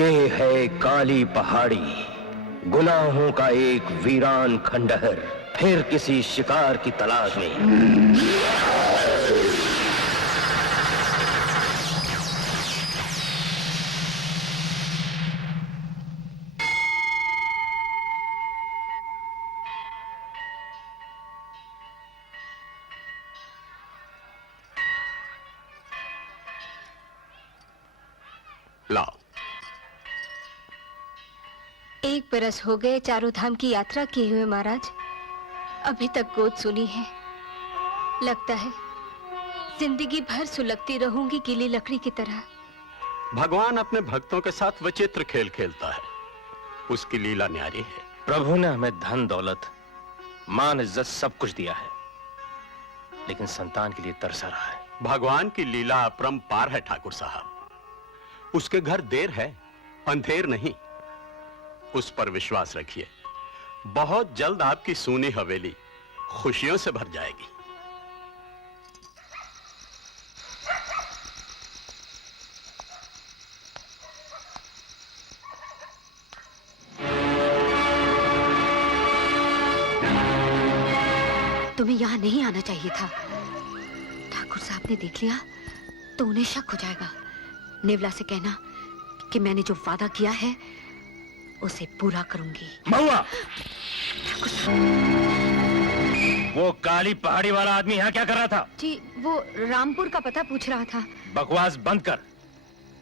ये है काली पहाड़ी, गुनाहों का एक वीरान खंडहर, फिर किसी शिकार की तलाश में। लाओ। 1 बरस हो गए चारों धाम की यात्रा किए हुए महाराज, अभी तक गोद सुनी है। लगता है जिंदगी भर सुलगती रहूंगी गीली लकड़ी की तरह। भगवान अपने भक्तों के साथ विचित्र खेल खेलता है, उसकी लीला न्यारी है। प्रभु ने हमें धन दौलत, मान इज्जत सब कुछ दिया है, लेकिन संतान के लिए तरसा रहा है। भगवान की लीला अपरंपार है ठाकुर साहब। उसके घर देर है, अंधेर नहीं। उस पर विश्वास रखिए, बहुत जल्द आपकी सूनी हवेली खुशियों से भर जाएगी। तुम्हें यहाँ नहीं आना चाहिए था। ठाकुर साहब ने देख लिया तो उन्हें शक हो जाएगा। नेवला से कहना कि मैंने जो वादा किया है उसे पूरा करूंगी। महुआ, वो काली पहाड़ी वाला आदमी यहाँ क्या कर रहा था? जी, वो रामपुर का पता पूछ रहा था। बकवास बंद कर।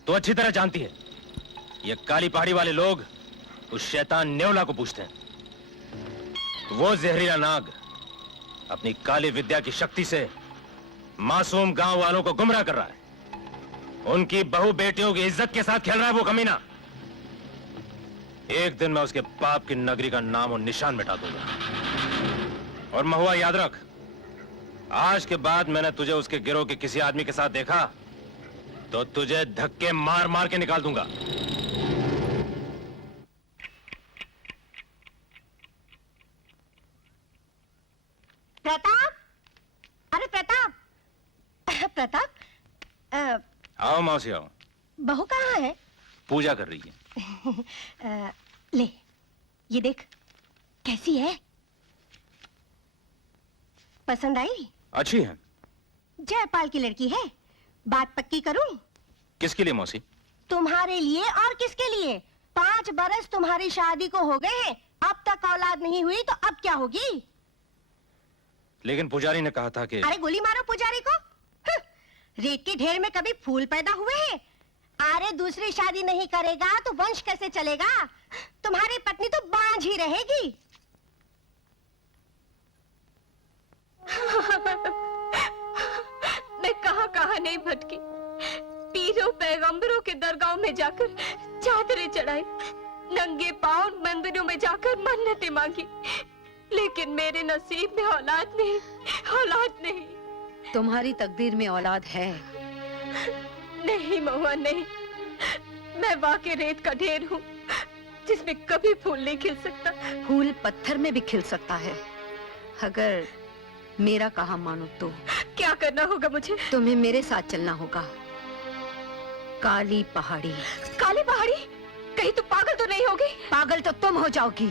तो अच्छी तरह जानती है, ये काली पहाड़ी वाले लोग उस शैतान नेवला को पूछते हैं। वो जहरीला नाग अपनी काली विद्या की शक्ति से मासूम गांव वालों को गुमराह कर रहा है। उनकी बहू बेटियों की इज्जत के साथ खेल रहा है वो कमीना। एक दिन मैं उसके पाप की नगरी का नाम और निशान मिटा दूंगा। और महुआ याद रख, आज के बाद मैंने तुझे उसके गिरोह के किसी आदमी के साथ देखा तो तुझे धक्के मार मार के निकाल दूंगा। प्रताप, अरे प्रताप, प्रताप, आओ मौसी आओ। बहू कहाँ है? पूजा कर रही है। ले, ये देख कैसी है, पसंद आई? अच्छी है। जयपाल की लड़की है। बात पक्की करूं? किसके लिए मौसी? तुम्हारे लिए। और किसके लिए? 5 बरस तुम्हारी शादी को हो गए हैं, अब तक औलाद नहीं हुई तो अब क्या होगी? लेकिन पुजारी ने कहा था कि... अरे गोली मारो पुजारी को। रेत के ढेर में कभी फूल पैदा हुए हैं? अरे दूसरी शादी नहीं करेगा तो वंश कैसे चलेगा? तुम्हारी पत्नी तो बांझ ही रहेगी। मैं कहाँ नहीं भटकी, पीरों पैगंबरों के दरगाहों में जाकर चादरें चढ़ाई, नंगे पांव मंदिरों में जाकर मन्नतें मांगी, लेकिन मेरे नसीब में औलाद नहीं, औलाद नहीं। तुम्हारी तकदीर में औलाद है। नहीं महुआ नहीं, मैं वाकई रेत का ढेर हूँ जिसमें कभी फूल नहीं खिल सकता। फूल पत्थर में भी खिल सकता है, अगर मेरा कहा मानो तो। क्या करना होगा मुझे? तुम्हें मेरे साथ चलना होगा। काली पहाड़ी। काली पहाड़ी? कहीं तुम पागल तो नहीं होगी? पागल तो तुम हो जाओगी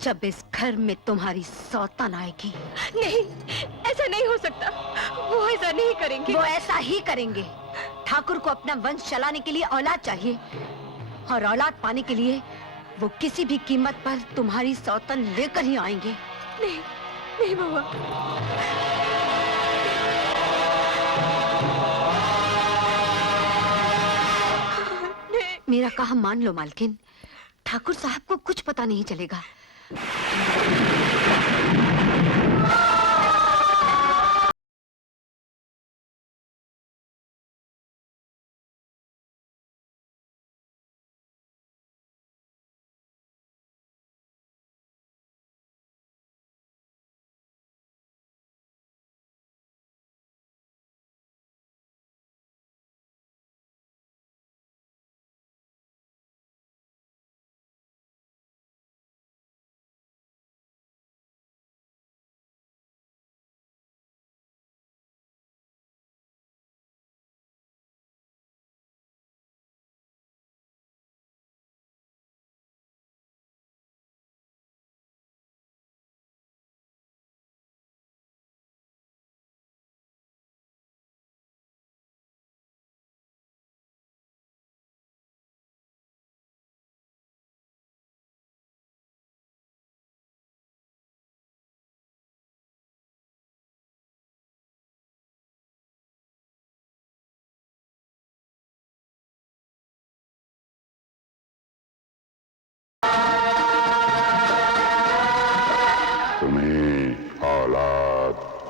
जब इस घर में तुम्हारी सौतन आएगी। नहीं, ऐसा नहीं हो सकता। वो ऐसा नहीं करेंगे। वो ऐसा ही करेंगे। ठाकुर को अपना वंश चलाने के लिए औलाद चाहिए, और औलाद पाने के लिए वो किसी भी कीमत पर तुम्हारी सौतन लेकर ही आएंगे। नहीं, नहीं महुआ। मेरा कहा मान लो मालकिन, ठाकुर साहब को कुछ पता नहीं चलेगा।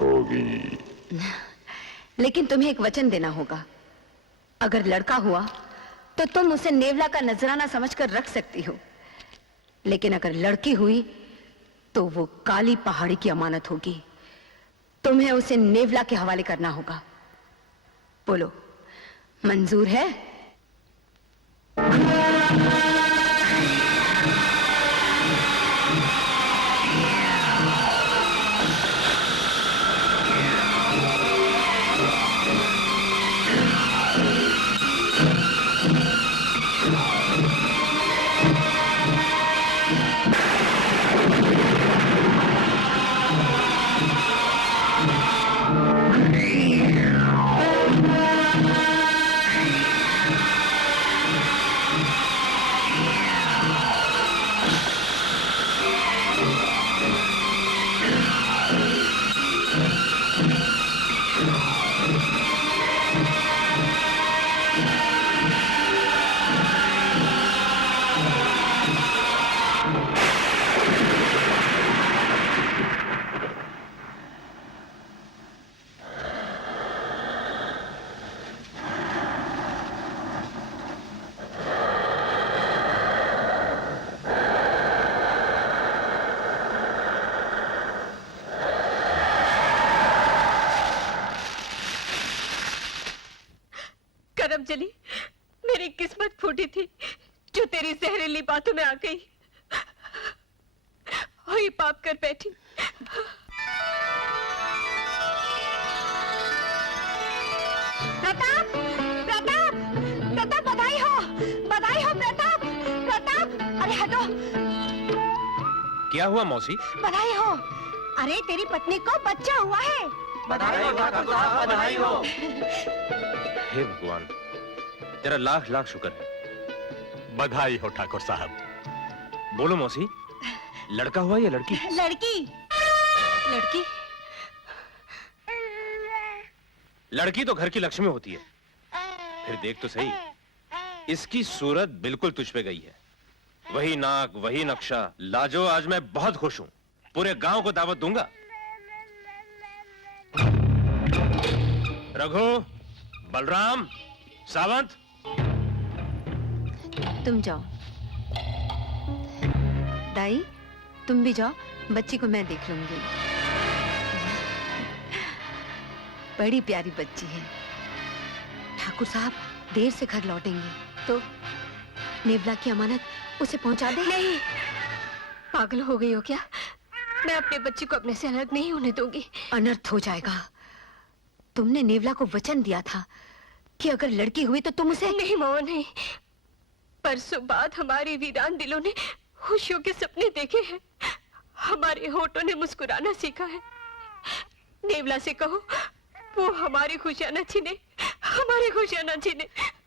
होगी। लेकिन तुम्हें एक वचन देना होगा। अगर लड़का हुआ तो तुम उसे नेवला का नजराना समझकर रख सकती हो, लेकिन अगर लड़की हुई तो वो काली पहाड़ी की अमानत होगी। तुम्हें उसे नेवला के हवाले करना होगा। बोलो, मंजूर है? करमजली, मेरी किस्मत फूटी थी जो तेरी जहरीली बातों में आ गई। वही पाप कर बैठी। प्रताप, प्रताप, प्रताप, बधाई हो प्रताप, प्रताप, अरे हटो। क्या हुआ मौसी? बधाई हो। अरे तेरी पत्नी को बच्चा हुआ है। बधाई हो ठाकुर साहब, बधाई हो। हे भगवान, तेरा लाख लाख शुक्र है। बधाई हो ठाकुर साहब। बोलो मौसी, लड़का हुआ या लड़की? लड़की। लड़की? लड़की तो घर की लक्ष्मी होती है। फिर देख तो सही, इसकी सूरत बिल्कुल तुझ पे गई है। वही नाक, वही नक्शा। लाजो, आज मैं बहुत खुश हूं। पूरे गांव को दावत दूंगा। रघु, बलराम, सावंत, तुम जाओ। दाई, तुम भी जाओ, बच्ची को मैं देख लूंगी। बड़ी प्यारी बच्ची है। ठाकुर साहब देर से घर लौटेंगे तो नेवला की अमानत उसे पहुंचा दे। नहीं, पागल हो गई हो क्या? मैं अपने बच्ची को अपने से अलग नहीं होने दूंगी। अनर्थ हो जाएगा। तुमने नेवला को वचन दिया था कि अगर लड़की हुई तो तुम उसे। नहीं मोहन, नहीं। परसों बाद हमारे वीरान दिलों ने खुशियों के सपने देखे हैं। हमारे होठों ने मुस्कुराना सीखा है। नेवला से कहो वो हमारी खुशियां न छीने, हमारी खुशियां न छीने।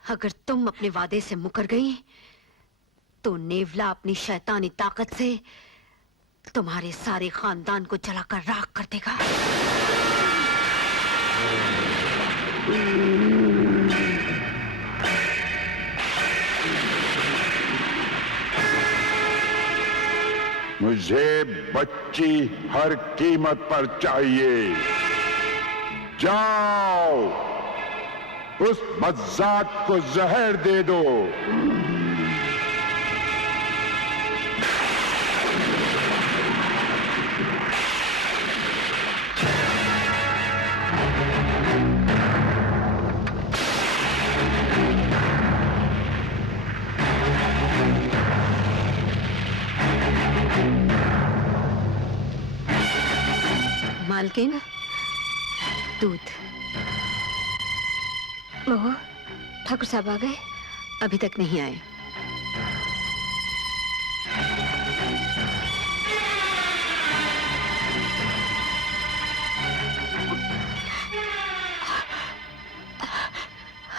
अगर तुम अपने वादे से मुकर गई तो नेवला अपनी शैतानी ताकत से तुम्हारे सारे खानदान को जलाकर राख कर देगा। मुझे बच्ची हर कीमत पर चाहिए। जाओ, उस बज़्ज़ात को जहर दे दो। मालकिन, दूध। मोह, ठाकुर साहब आ गए? अभी तक नहीं आए।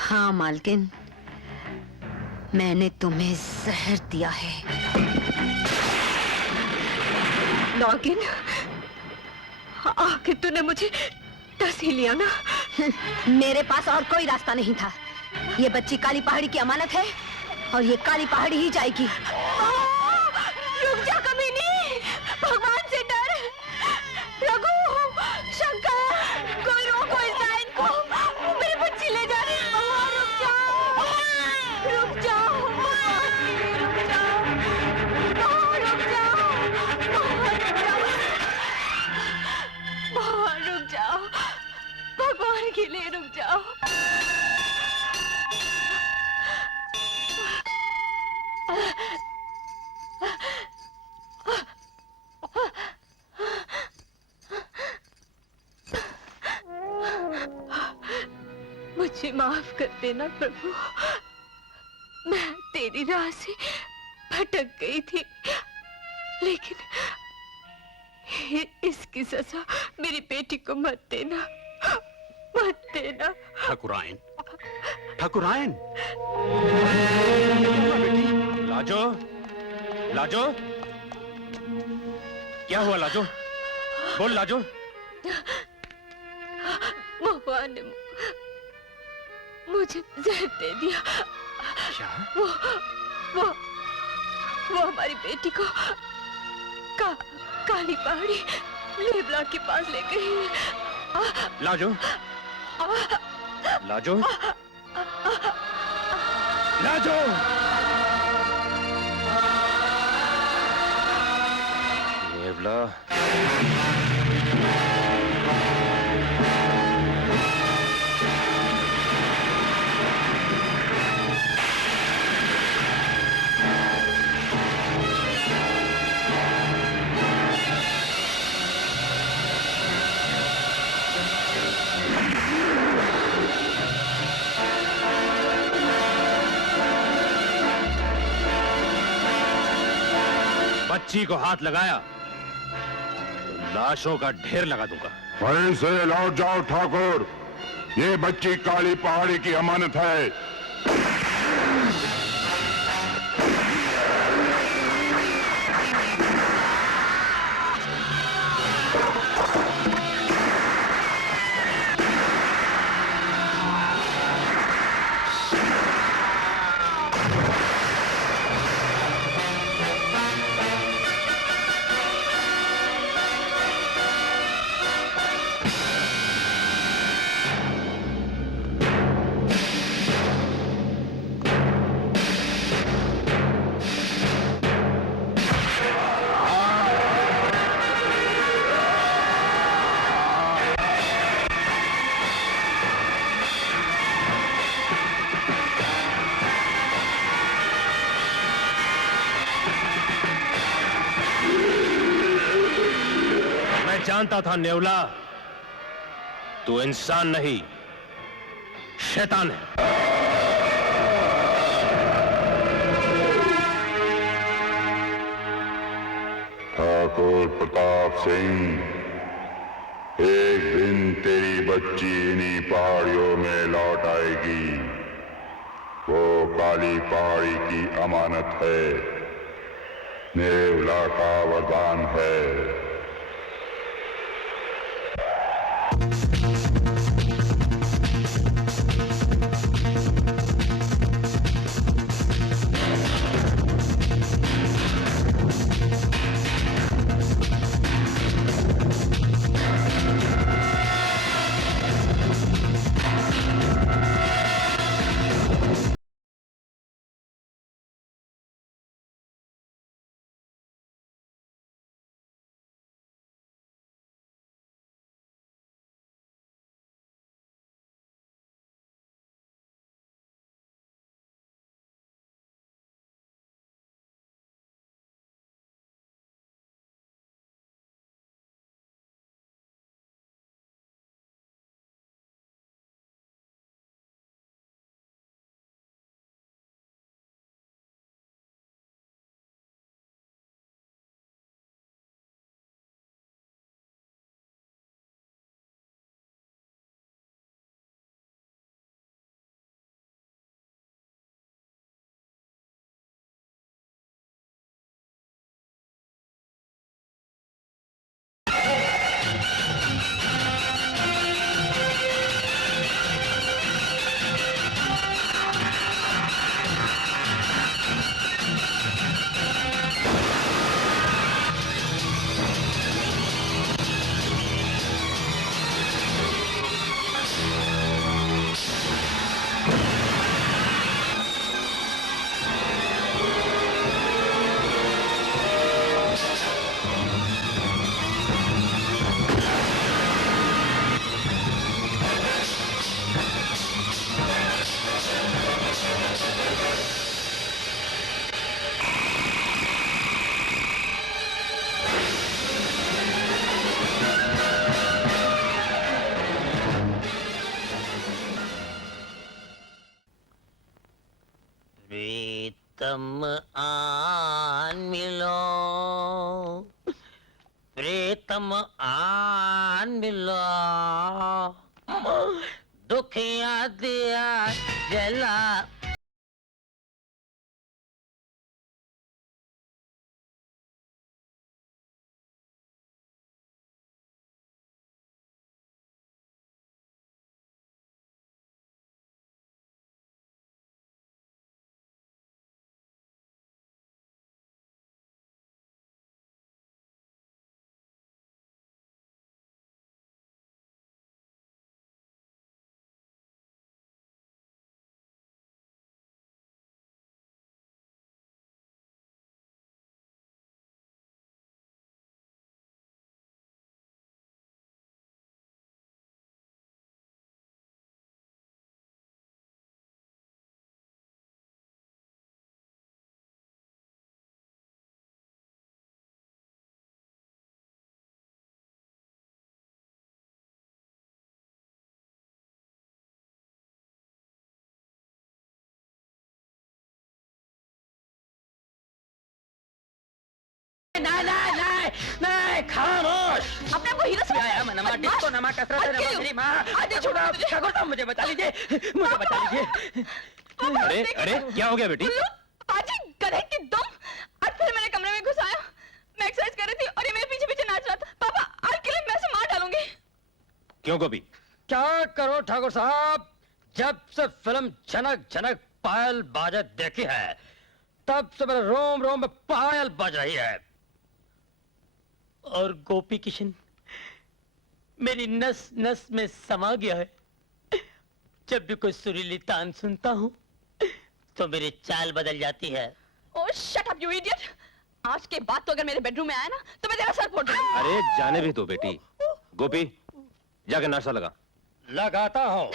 हाँ मालकिन, मैंने तुम्हें जहर दिया है। नागिन, आखिर तूने मुझे डस ही लिया ना? मेरे पास और कोई रास्ता नहीं था। ये बच्ची काली पहाड़ी की अमानत है और ये काली पहाड़ी ही जाएगी। रुक जा कमीनी, भगवान से डर। रघु, शंकर, के लिए रुक जाओ। मुझे माफ कर देना प्रभु, मैं तेरी राह से भटक गई थी, लेकिन इसकी सजा मेरी बेटी को मत देना, मत देना। ठाकुरायन, ठाकुरायन। लाजो, लाजो, क्या हुआ लाजो? बोल लाजो। भगवान ने मुझे जहर दे दिया। क्या? वो हमारी बेटी को काली पहाड़ी नेवला के पास ले गई है। लाजो, लाजो, लाजो। नेवला। बच्ची को हाथ लगाया तो लाशों का ढेर लगा दूंगा। वहीं से लौट जाओ ठाकुर, ये बच्ची काली पहाड़ी की अमानत है। जानता था नेवला, तू इंसान नहीं, शैतान है। ठाकुर प्रताप सिंह, एक दिन तेरी बच्ची इन्हीं पहाड़ियों में लौट आएगी। वो काली पहाड़ी की अमानत है, नेवला का वरदान है। प्रीतम आन मिलो, प्रीतम आन मिलो, दुखिया दिया जला। नहीं, खामोश। अपने आप को हीरो समझ आया मनमा डिस्को नमा कसरत रमा मेरी माँ। छोड़ो ठाकुर साहब, मुझे बचा लीजिए, मुझे बचा लीजिए। अरे अरे क्या हो गया बेटी? पाजी गधे की दुम। आज फिर मेरे कमरे में घुसाया। मैं एक्सरसाइज कर रही थी और ये मेरे पीछे पीछे नाच रहा था। पापा आज के लिए मैं इसे मार डालूंगी। क्यों गोपी? क्या करो ठाकुर साहब, जब से फिल्म झनक झनक पायल बाजत देखी है, तब से मेरे रोम रोम में पायल बज रही है। और गोपी किशन मेरी नस नस में समा गया है। जब भी कोई सुरीली तान सुनता हूँ तो मेरी चाल बदल जाती है। ओह शट अप यू इडियट। आज के बाद तो अगर मेरे बेडरूम में आया ना तो मैं तेरा सर फोड़ दूंगी। अरे जाने भी दो बेटी। गोपी जाके नाश्ता लगा। लगाता हूँ।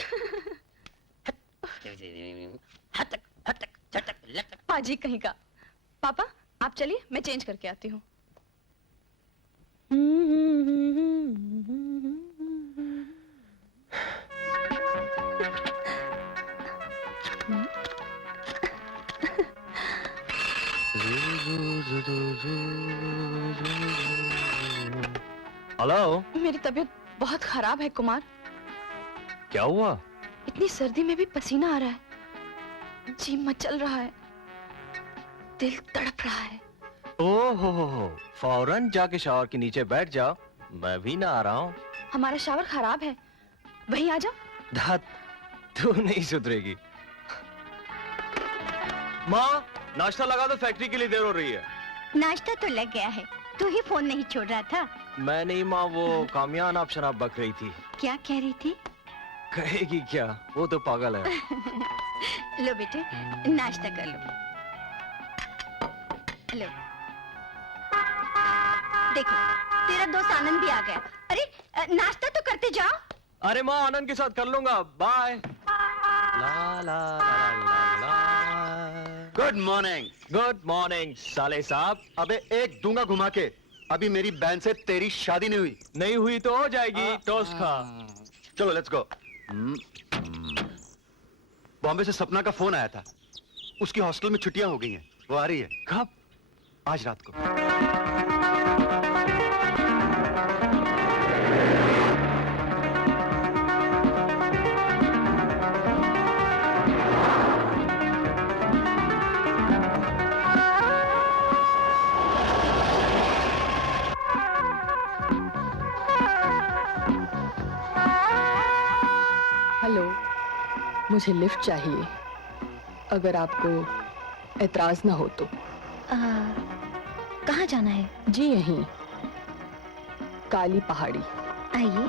हटक हटक झटक लटक। पाजी कहीं का। पापा आप चलिए, मैं चेंज करके आती हूँ। हेलो। मेरी तबीयत बहुत खराब है कुमार। क्या हुआ? इतनी सर्दी में भी पसीना आ रहा है, जी मचल रहा है, दिल तड़प रहा है। ओहो, फौरन जाके शावर के नीचे बैठ जाओ, मैं भी ना आ रहा हूँ। हमारा शावर खराब है, वहीं आ जाओ। दाद, तू नहीं सुधरेगी। माँ नाश्ता लगा दो, फैक्ट्री के लिए देर हो रही है। नाश्ता तो लग गया है, तू ही फोन नहीं छोड़ रहा था। मैं नहीं माँ, वो कामयान आप शराब बक रही थी। क्या कह रही थी? कहेगी क्या, वो तो पागल है। लो बेटे नाश्ता कर लो। लो देखो तेरा दोस्त आनंद भी आ गया। अरे नाश्ता तो करते जाओ। अरे माँ आनंद के साथ कर लूंगा, बाय। ला ला ला ला। Good morning. गुड मॉर्निंग साले साहब। अबे एक दूंगा घुमा के। अभी मेरी बहन से तेरी शादी नहीं हुई। नहीं हुई तो हो जाएगी, टोस्ट खा। चलो लेट्स गो। बॉम्बे से सपना का फोन आया था, उसकी हॉस्टल में छुट्टियां हो गई हैं, वो आ रही है। कब? आज रात को। हेलो, मुझे लिफ्ट चाहिए, अगर आपको एतराज ना हो तो। कहाँ जाना है? जी यहीं, काली पहाड़ी। आइए।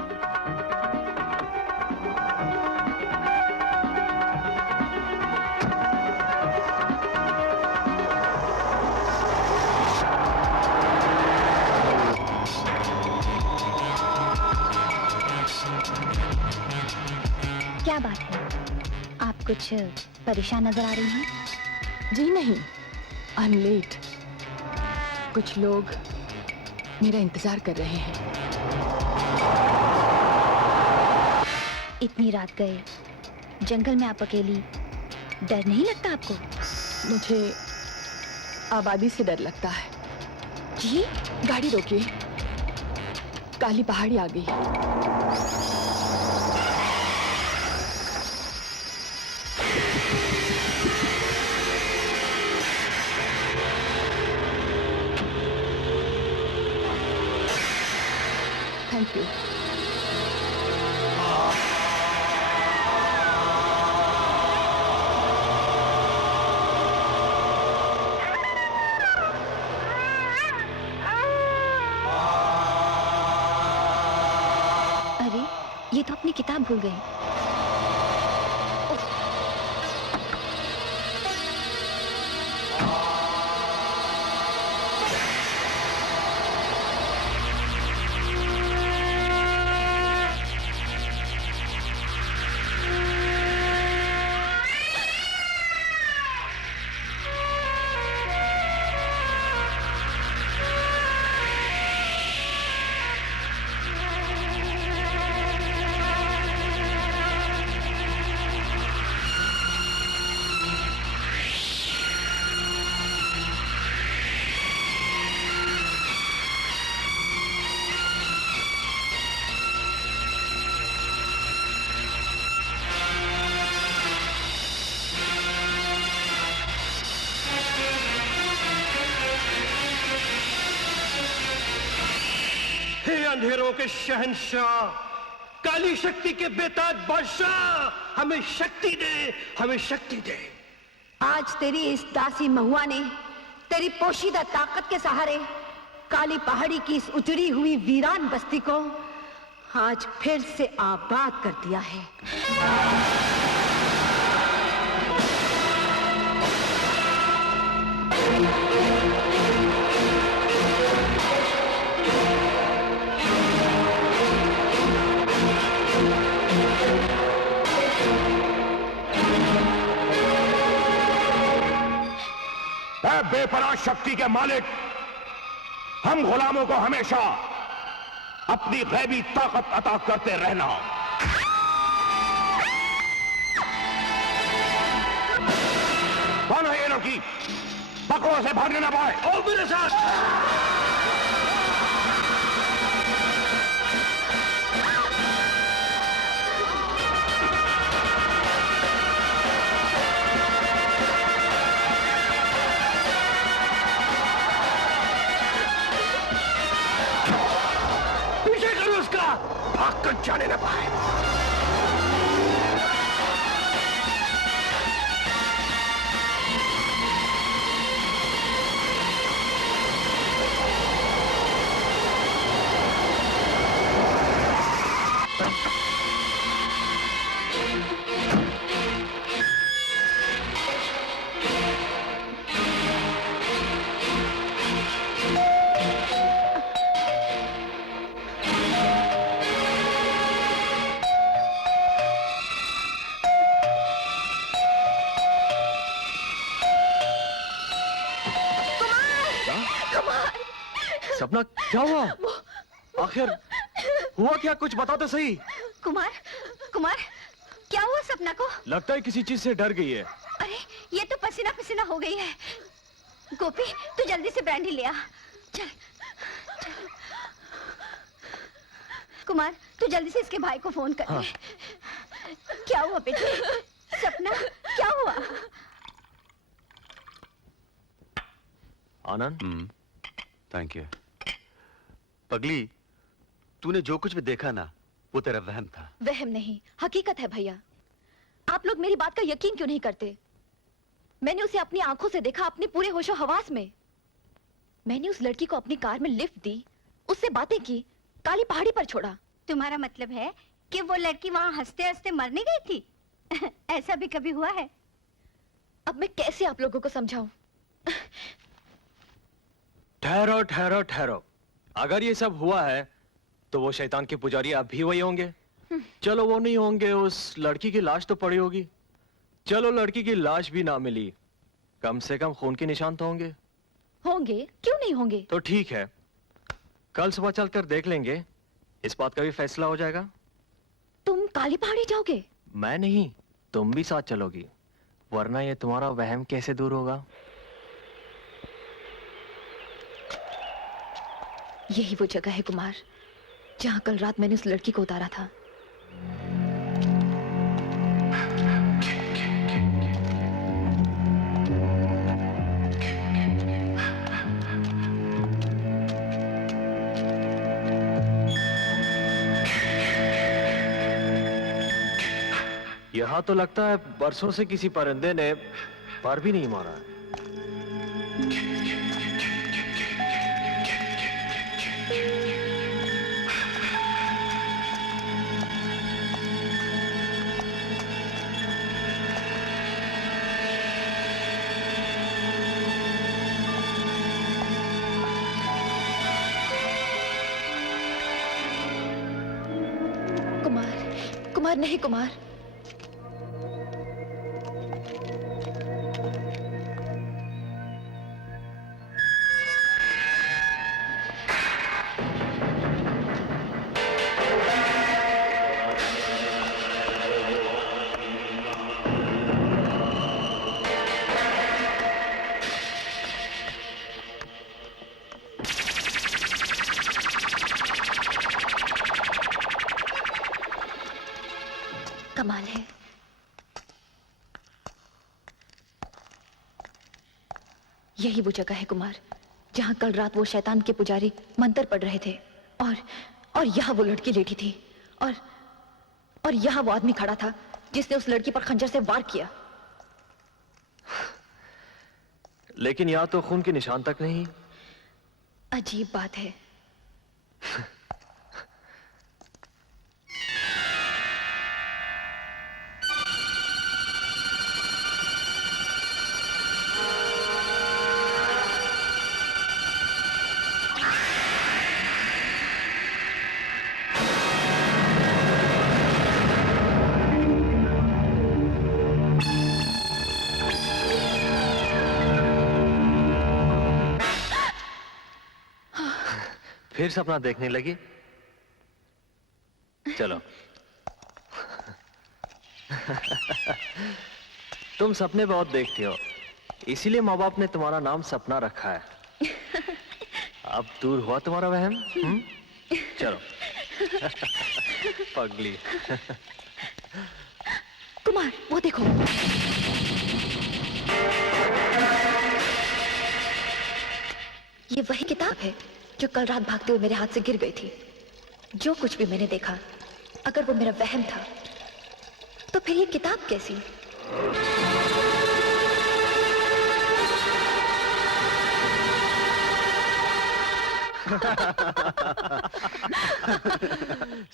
क्या बात है, आप कुछ परेशान नजर आ रही हैं? जी नहीं, आई एम लेट। कुछ लोग मेरा इंतजार कर रहे हैं। इतनी रात गए जंगल में आप अकेली, डर नहीं लगता आपको? मुझे आबादी से डर लगता है। जी? गाड़ी रोकिए, काली पहाड़ी आ गई। Thank you. अरे, ये तो अपनी किताब भूल गई। हे अंधेरों के शहंशाह, काली शक्ति के बेताज बादशाह, हमें शक्ति दे, हमें शक्ति दे। आज तेरी इस दासी महुआ ने तेरी पोशीदा ताकत के सहारे काली पहाड़ी की इस उजड़ी हुई वीरान बस्ती को आज फिर से आबाद कर दिया है। ऐ बेपनाह शक्ति के मालिक, हम गुलामों को हमेशा अपनी गैबी ताकत अता करते रहना। कौन है ये लड़की? पकड़ो से भागने ना पाए। और मेरे साथ पीछे करो उसका, भाग कर जाने न पाए। सपना, क्या हुआ? आखिर हुआ क्या? कुछ बता तो सही। कुमार, कुमार, क्या हुआ सपना को? लगता है किसी चीज से डर गई है। अरे, ये तो पसीना पसीना हो गई है। गोपी, तू जल्दी से ब्रांडी ले आ। चल, चल। कुमार, तू जल्दी से इसके भाई को फोन कर। हाँ। क्या हुआ बेटे? सपना, क्या हुआ? आनंद, थैंक यू। पगली, तूने जो कुछ भी देखा ना, वो तेरा वहम था। वहम नहीं, हकीकत है भैया। आप लोग मेरी बात का यकीन क्यों नहीं करते? मैंने उसे अपनी आंखों से देखा, अपने पूरे होशो हवास में। मैंने उस लड़की को अपनी कार में लिफ्ट दी, उससे बातें की, काली पहाड़ी पर छोड़ा। तुम्हारा मतलब है कि वो लड़की वहाँ हंसते हंसते मरने गई थी? ऐसा भी कभी हुआ है? अब मैं कैसे आप लोगों को समझाऊं? ठहरो ठहरो ठहरो, अगर ये सब हुआ है तो वो शैतान के पुजारी अब भी वही होंगे। चलो वो नहीं होंगे, उस लड़की की लाश तो पड़ी होगी। चलो लड़की की लाश भी ना मिली, कम से कम खून के निशान तो होंगे। होंगे, क्यों नहीं होंगे? तो ठीक है, कल सुबह चलकर देख लेंगे, इस बात का भी फैसला हो जाएगा। तुम काली पहाड़ी जाओगे? मैं नहीं, तुम भी साथ चलोगी, वरना ये तुम्हारा वहम कैसे दूर होगा? यही वो जगह है कुमार जहां कल रात मैंने उस लड़की को उतारा था। यहाँ तो लगता है बरसों से किसी परिंदे ने पर भी नहीं मारा है। कुमार, कुमार नहीं कुमार। कमाल है। यही वो जगह है कुमार जहां कल रात वो शैतान के पुजारी मंत्र पढ़ रहे थे और यहां वो लड़की लेटी थी और यहां वो आदमी खड़ा था जिसने उस लड़की पर खंजर से वार किया। लेकिन यहाँ तो खून के निशान तक नहीं। अजीब बात है। फिर सपना देखने लगी? चलो। तुम सपने बहुत देखती हो, इसीलिए माँ बाप ने तुम्हारा नाम सपना रखा है। अब दूर हुआ तुम्हारा वहम? चलो। पगली। कुमार, वो देखो। ये वही किताब है जो कल रात भागते हुए मेरे हाथ से गिर गई थी। जो कुछ भी मैंने देखा, अगर वो मेरा वहम था, तो फिर ये किताब कैसी?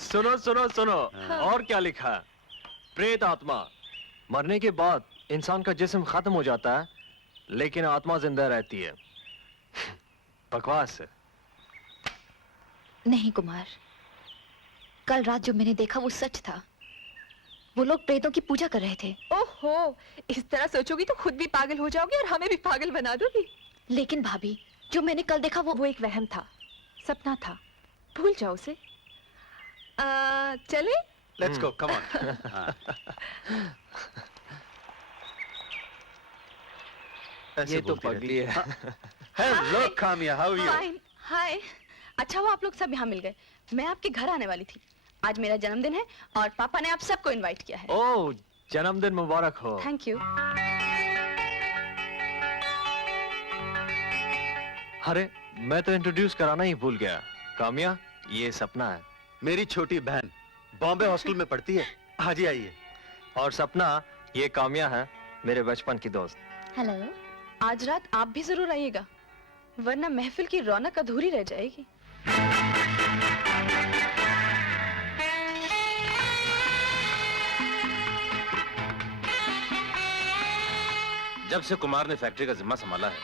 सुनो सुनो सुनो, और क्या लिखा है? प्रेत आत्मा मरने के बाद इंसान का जिस्म खत्म हो जाता है, लेकिन आत्मा जिंदा रहती है। बकवास है। नहीं कुमार, कल रात जो मैंने देखा वो सच था। वो लोग प्रेतों की पूजा कर रहे थे। ओहो, इस तरह सोचोगी तो खुद भी पागल हो जाओगी और हमें भी पागल बना दोगी। लेकिन भाभी, जो मैंने कल देखा वो एक वहम था, सपना था, भूल जाओ उसे। चले? Let's go, come on. ये तो पगली है। Hello Kamiya, how are you? Fine, hi. अच्छा वो आप लोग सब यहाँ मिल गए। मैं आपके घर आने वाली थी। आज मेरा जन्मदिन है और पापा ने आप सबको इनवाइट किया है। ओह, जन्मदिन मुबारक हो। Thank you. अरे, मैं तो इंट्रोड्यूस कराना ही भूल गया। कामिया, ये सपना है। मेरी छोटी बहन बॉम्बे हॉस्टल में पढ़ती है। आज ही आई है। और सपना, ये कामिया है, मेरे बचपन की दोस्त। हेलो। आज रात आप भी जरूर आइएगा, वरना महफिल की रौनक अधूरी रह जाएगी। जब से कुमार ने फैक्ट्री का जिम्मा संभाला है,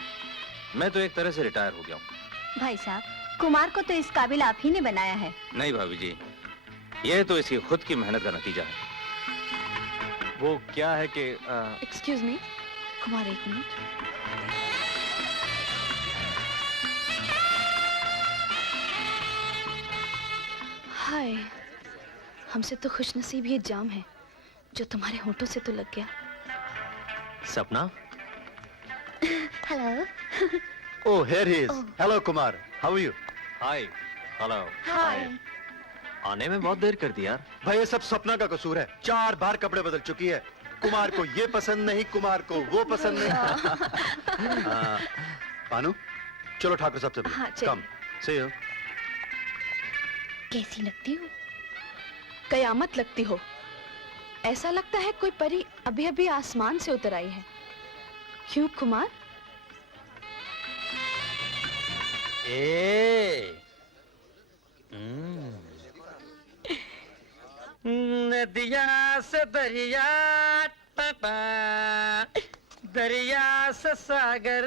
मैं तो एक तरह से रिटायर हो गया हूँ। भाई साहब, कुमार को तो इस काबिल आप ही ने बनाया है। नहीं भाभी जी, यह तो इसकी खुद की मेहनत का नतीजा है। वो क्या है कि एक्सक्यूज मी कुमार, एक मिनट। हाय, हमसे तो खुशनसीब ये जाम है जो तुम्हारे होंठों से तो लग गया। Sapna? Hello. Oh, here he is. Hello, Kumar. How are you? Hi. Hello. Hi. आने में बहुत देर कर दी यार। भाई ये सब सपना का कसूर है, 4 बार कपड़े बदल चुकी है। कुमार को ये पसंद नहीं, कुमार को वो पसंद नहीं। पानू चलो ठाकुर साहब से मिलो। हाँ, चलिए। कम से हो। कैसी लगती हूँ? कयामत लगती हो। ऐसा लगता है कोई परी अभी अभी आसमान से उतर आई है। क्यों कुमार? नदिया से दरिया, दरिया से सागर,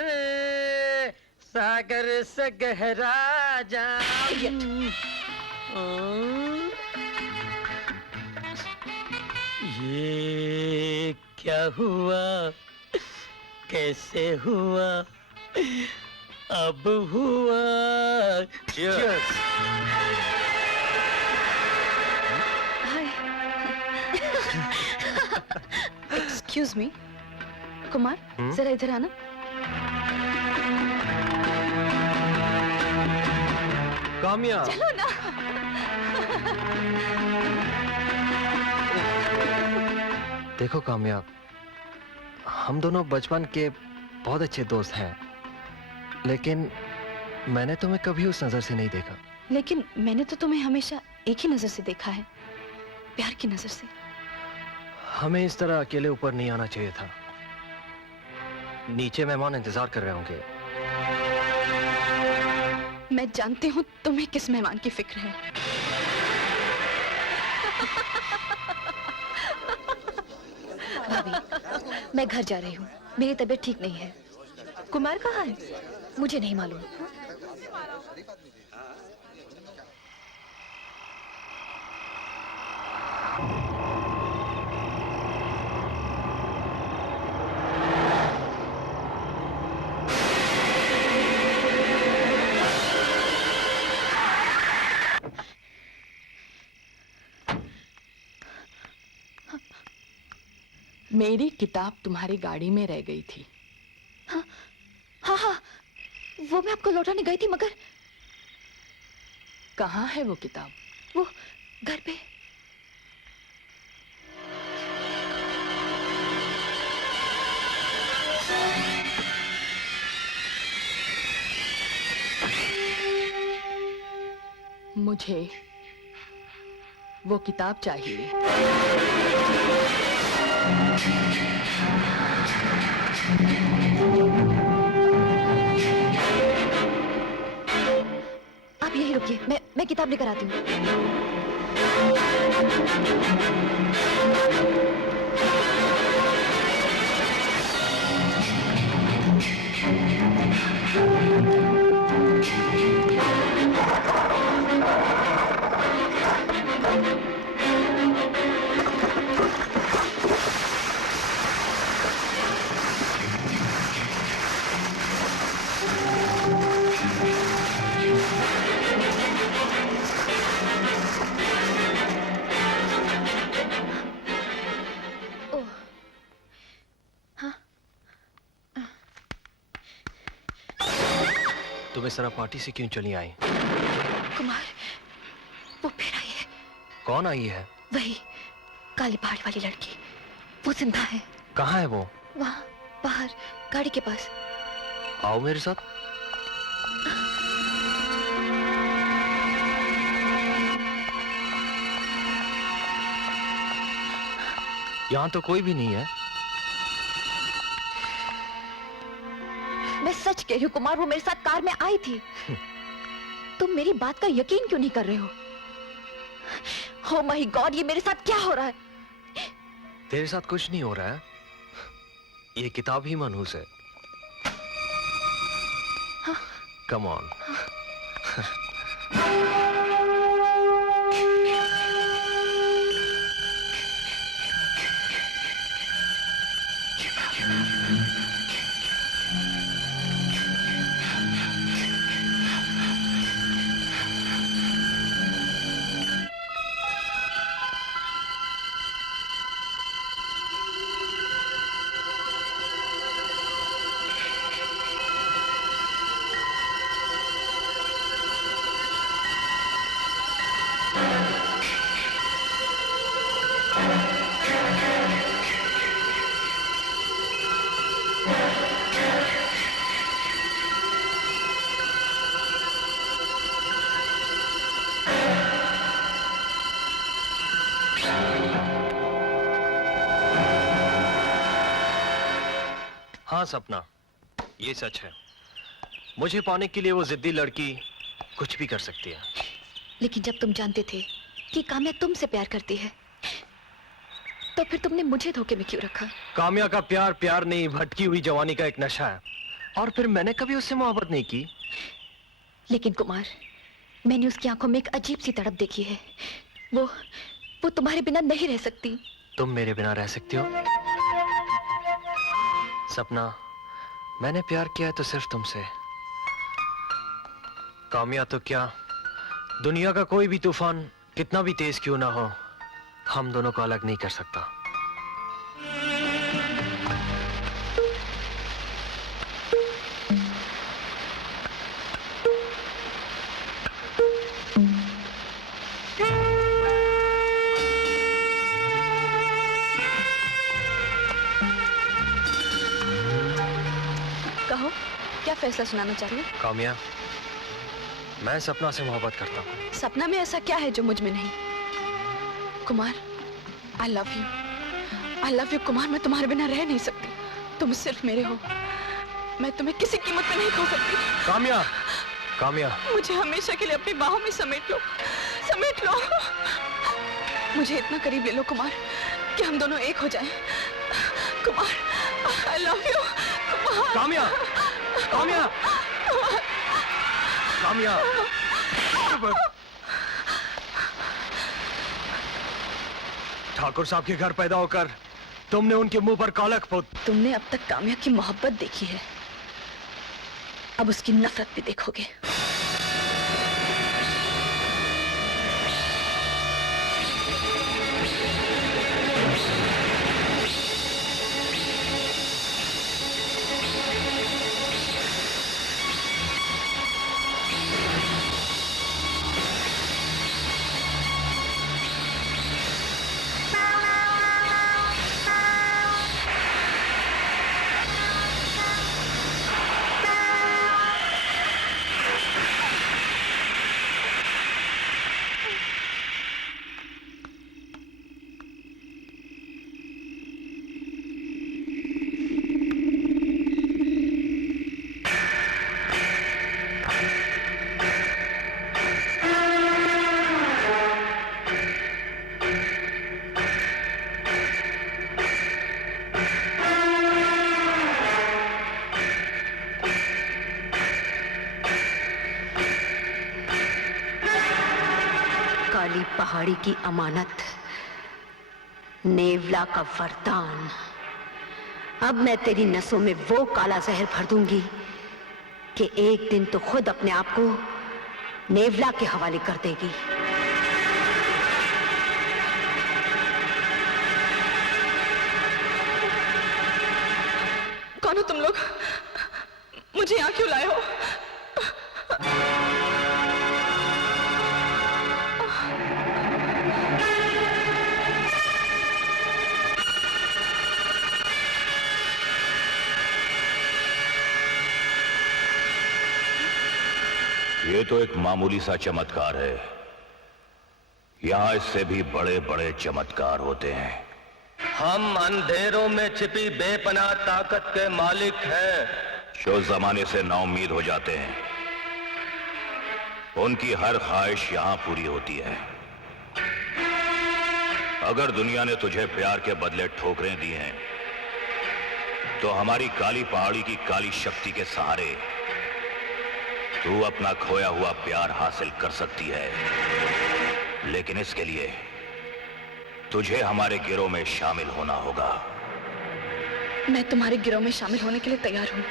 सागर से गहरा जाम। ये क्या हुआ, कैसे हुआ, अब हुआ। Cheers. एक्सक्यूज मी कुमार, जरा इधर आना। कामया। चलो ना। देखो कामयाब, हम दोनों बचपन के बहुत अच्छे दोस्त हैं, लेकिन मैंने तुम्हें कभी उस नजर से नहीं देखा। लेकिन मैंने तो तुम्हें हमेशा एक ही नजर से देखा है, प्यार की नजर से। हमें इस तरह अकेले ऊपर नहीं आना चाहिए था। नीचे मेहमान इंतजार कर रहे होंगे। मैं जानती हूँ तुम्हें किस मेहमान की फिक्र है। भाभी, मैं घर जा रही हूँ। मेरी तबीयत ठीक नहीं है। कुमार कहाँ है? मुझे नहीं मालूम। मेरी किताब तुम्हारी गाड़ी में रह गई थी। हाँ, हाँ हाँ, वो मैं आपको लौटाने गई थी, मगर कहाँ है वो किताब? वो घर पे। मुझे वो किताब चाहिए। आप यहीं रुकिए, मैं किताब लेकर आती हूँ। तुम इस तरह पार्टी से क्यों चली आई? कुमार, वो फिर आई है। कौन आई है? वही काली पहाड़ी वाली लड़की। वो जिंदा है। कहाँ है वो? वहाँ बाहर गाड़ी के पास। आओ मेरे साथ। यहाँ तो कोई भी नहीं है। मैं सच कह रही हूँ कुमार, वो मेरे साथ कार में आई थी। तुम मेरी बात का यकीन क्यों नहीं कर रहे हो? Oh my God, ये मेरे साथ क्या हो रहा है? तेरे साथ कुछ नहीं हो रहा है। ये किताब ही मनहूस है। Come on. सपना, ये सच है। मुझे पाने के लिए वो जिद्दी लड़की कुछ भी कर सकती है। लेकिन जब तुम जानते थे कि काम्या तुमसे प्यार करती है, तो फिर तुमने मुझे धोखे में क्यों रखा? काम्या का प्यार प्यार नहीं, भटकी हुई जवानी का एक नशा है। और फिर मैंने कभी उससे मोहब्बत नहीं की। लेकिन कुमार, मैंने उसकी आंखों में एक अजीब सी तड़प देखी है। वो तुम्हारे बिना नहीं रह सकती। तुम मेरे बिना रह सकती हो? सपना, मैंने प्यार किया है तो सिर्फ तुमसे। काम्या तो क्या, दुनिया का कोई भी तूफान कितना भी तेज क्यों ना हो, हम दोनों को अलग नहीं कर सकता। कहो, क्या फैसला सुनाना चाहिए? काम्या, मैं सपना से मोहब्बत करता हूँ। सपना में ऐसा क्या है जो मुझ में नहीं? Kumar, I love you. I love you Kumar, मैं तुम्हारे बिना रह नहीं सकती। तुम सिर्फ मेरे हो, मैं तुम्हें किसी कीमत पे नहीं खो सकती। काम्या, काम्या, मुझे हमेशा के लिए अपनी बाहों में समेट लो, समेट लो। मुझे इतना करीब ले लो कुमार कि हम दोनों एक हो जाएं। Kumar, I love you Kumar. Kamya, Kamya, Kamya. Thakur साहब के घर पैदा होकर तुमने उनके मुंह पर कालक पोत। तुमने अब तक काम्या की मोहब्बत देखी है, अब उसकी नफरत भी देखोगे। काली पहाड़ी की अमानत, नेवला का वरदान। अब मैं तेरी नसों में वो काला जहर भर दूंगी कि एक दिन तो खुद अपने आप को नेवला के हवाले कर देगी। कौन हो तुम लोग? मुझे यहाँ क्यों लाए हो? ये तो एक मामूली सा चमत्कार है, यहां इससे भी बड़े बड़े चमत्कार होते हैं। हम अंधेरों में छिपी बेपनाह ताकत के मालिक हैं, जो जमाने से नाउम्मीद हो जाते हैं। उनकी हर ख्वाहिश यहां पूरी होती है। अगर दुनिया ने तुझे प्यार के बदले ठोकरें दी हैं, तो हमारी काली पहाड़ी की काली शक्ति के सहारे तू अपना खोया हुआ प्यार हासिल कर सकती है। लेकिन इसके लिए तुझे हमारे गिरोह में शामिल होना होगा। मैं तुम्हारे गिरोह में शामिल होने के लिए तैयार हूँ।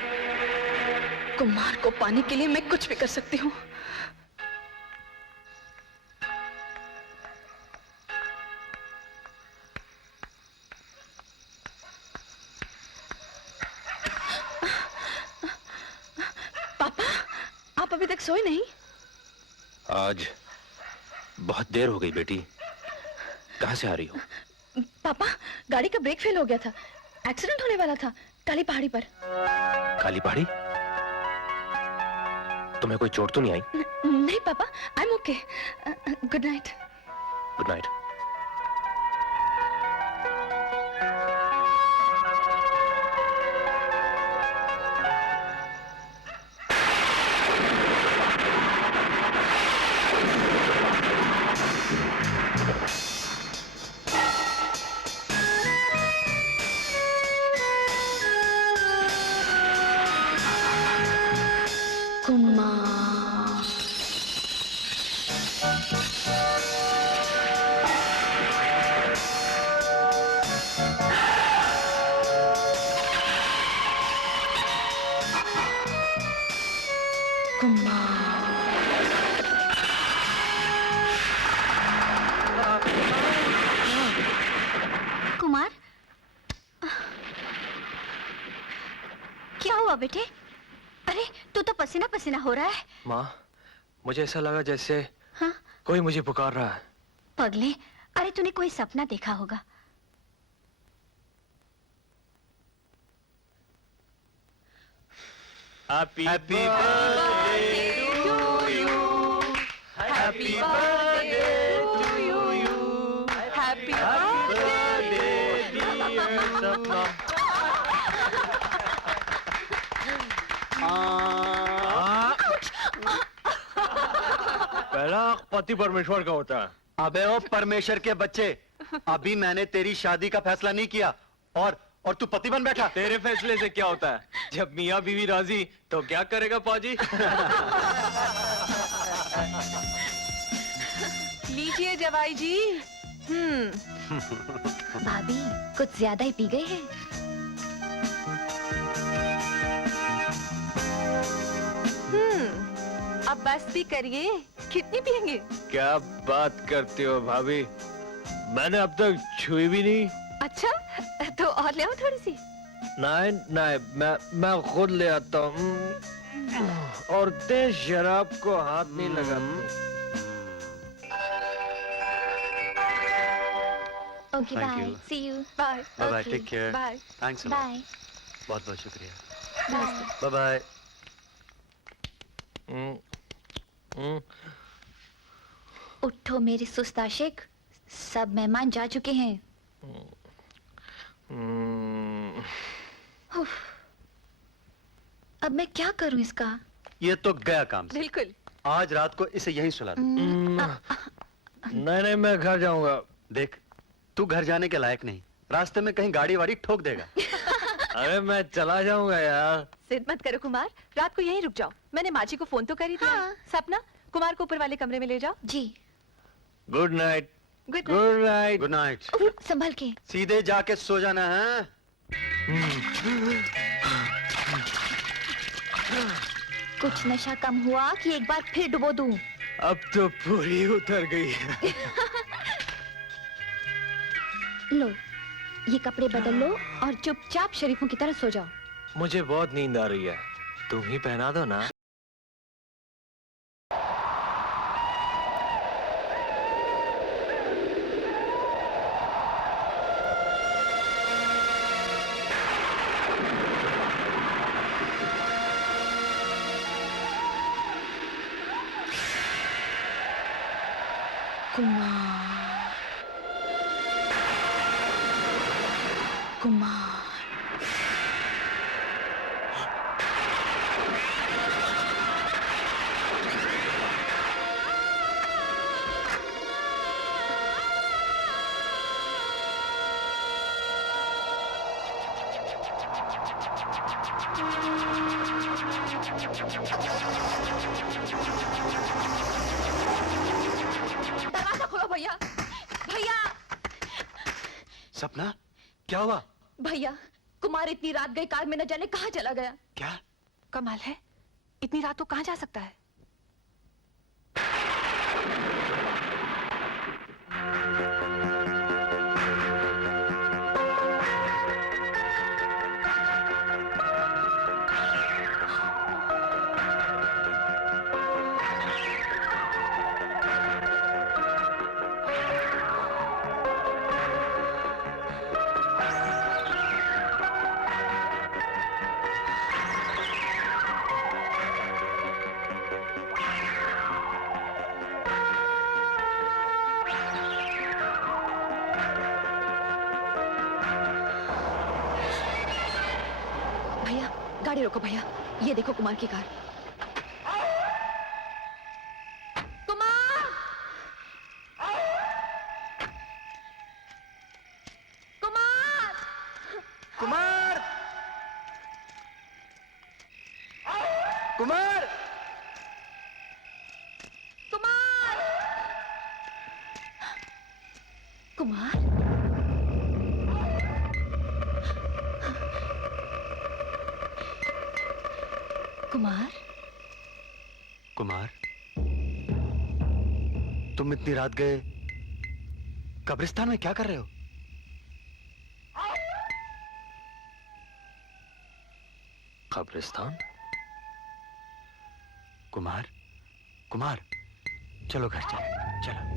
कुमार को पाने के लिए मैं कुछ भी कर सकती हूँ। पापा, आप अभी तक सोए नहीं? आज बहुत देर हो गई बेटी। कहां से आ रही हो? पापा, गाड़ी का ब्रेक फेल हो गया था, एक्सीडेंट होने वाला था काली पहाड़ी पर। काली पहाड़ी? तुम्हें कोई चोट तो नहीं आई? नहीं पापा, I am okay. Good night. Good night. Kumar. Kumar, क्या हुआ बेटे? अरे तू तो पसीना पसीना हो रहा है। माँ, मुझे ऐसा लगा जैसे हाँ? कोई मुझे पुकार रहा है। पगले, अरे तूने कोई सपना देखा होगा। Happy birthday to you. Happy birthday to you. Happy birthday dear सपना। पहला पति परमेश्वर का होता है। अबे ओ परमेश्वर के बच्चे, अभी मैंने तेरी शादी का फैसला नहीं किया और तू पति बन बैठा। तेरे फैसले से क्या होता है? जब मियाँ बीवी राजी तो क्या करेगा पाजी? लीजिए जवाई जी। भाभी कुछ ज्यादा ही पी गए हैं। अब बस भी करिए, कितनी पियेंगे? क्या बात करते हो भाभी? मैंने अब तक छुई भी नहीं। अच्छा, तो और ले आओ थोड़ी सी। नहीं नहीं, मैं खुद ले आता हूँ। औरतें शराब को हाथ नहीं लगाती। Okay Thank bye, you. See you. Bye bye bye, take care. Bye thanks bye बहुत बहुत शुक्रिया। बाय। Bye bye. उठो मेरे सुस्त आशिक, सब मेहमान जा चुके हैं। उफ, अब मैं क्या करूं इसका? ये तो गया काम से। बिल्कुल। आज रात को इसे यहीं सुला दो। नहीं नहीं, मैं घर जाऊंगा। देख, तू घर जाने के लायक नहीं, रास्ते में कहीं गाड़ी वाड़ी ठोक देगा। अरे मैं चला जाऊंगा यार। जिद मत करो कुमार, रात को यहीं रुक जाओ। मैंने माची को फोन तो कर ही दिया। हाँ। सपना, कुमार को ऊपर वाले कमरे में ले जाओ। जी। Good night. Good good night. Good night. संभल के। सीधे जाके सो जाना है। कुछ नशा कम हुआ कि एक बार फिर डुबो दूं? अब तो पूरी उतर गई। लो, ये कपड़े बदल लो और चुपचाप शरीफों की तरह सो जाओ। मुझे बहुत नींद आ रही है, तुम ही पहना दो ना। कुमार, कुमार। दरवाजा खोलो भैया, भैया। सपना, क्या हुआ? भैया, कुमार इतनी रात गए कार में न जाने कहाँ चला गया। क्या? कमाल है, इतनी रात को कहाँ जा सकता है? भैया, गाड़ी रोको भैया, ये देखो कुमार की कार। कुमार! कुमार! कुमार! कुमार! कुमार, कुमार, कुमार, तुम इतनी रात गए कब्रिस्तान में क्या कर रहे हो? कब्रिस्तान? कुमार, कुमार, चलो घर चलो, चलो।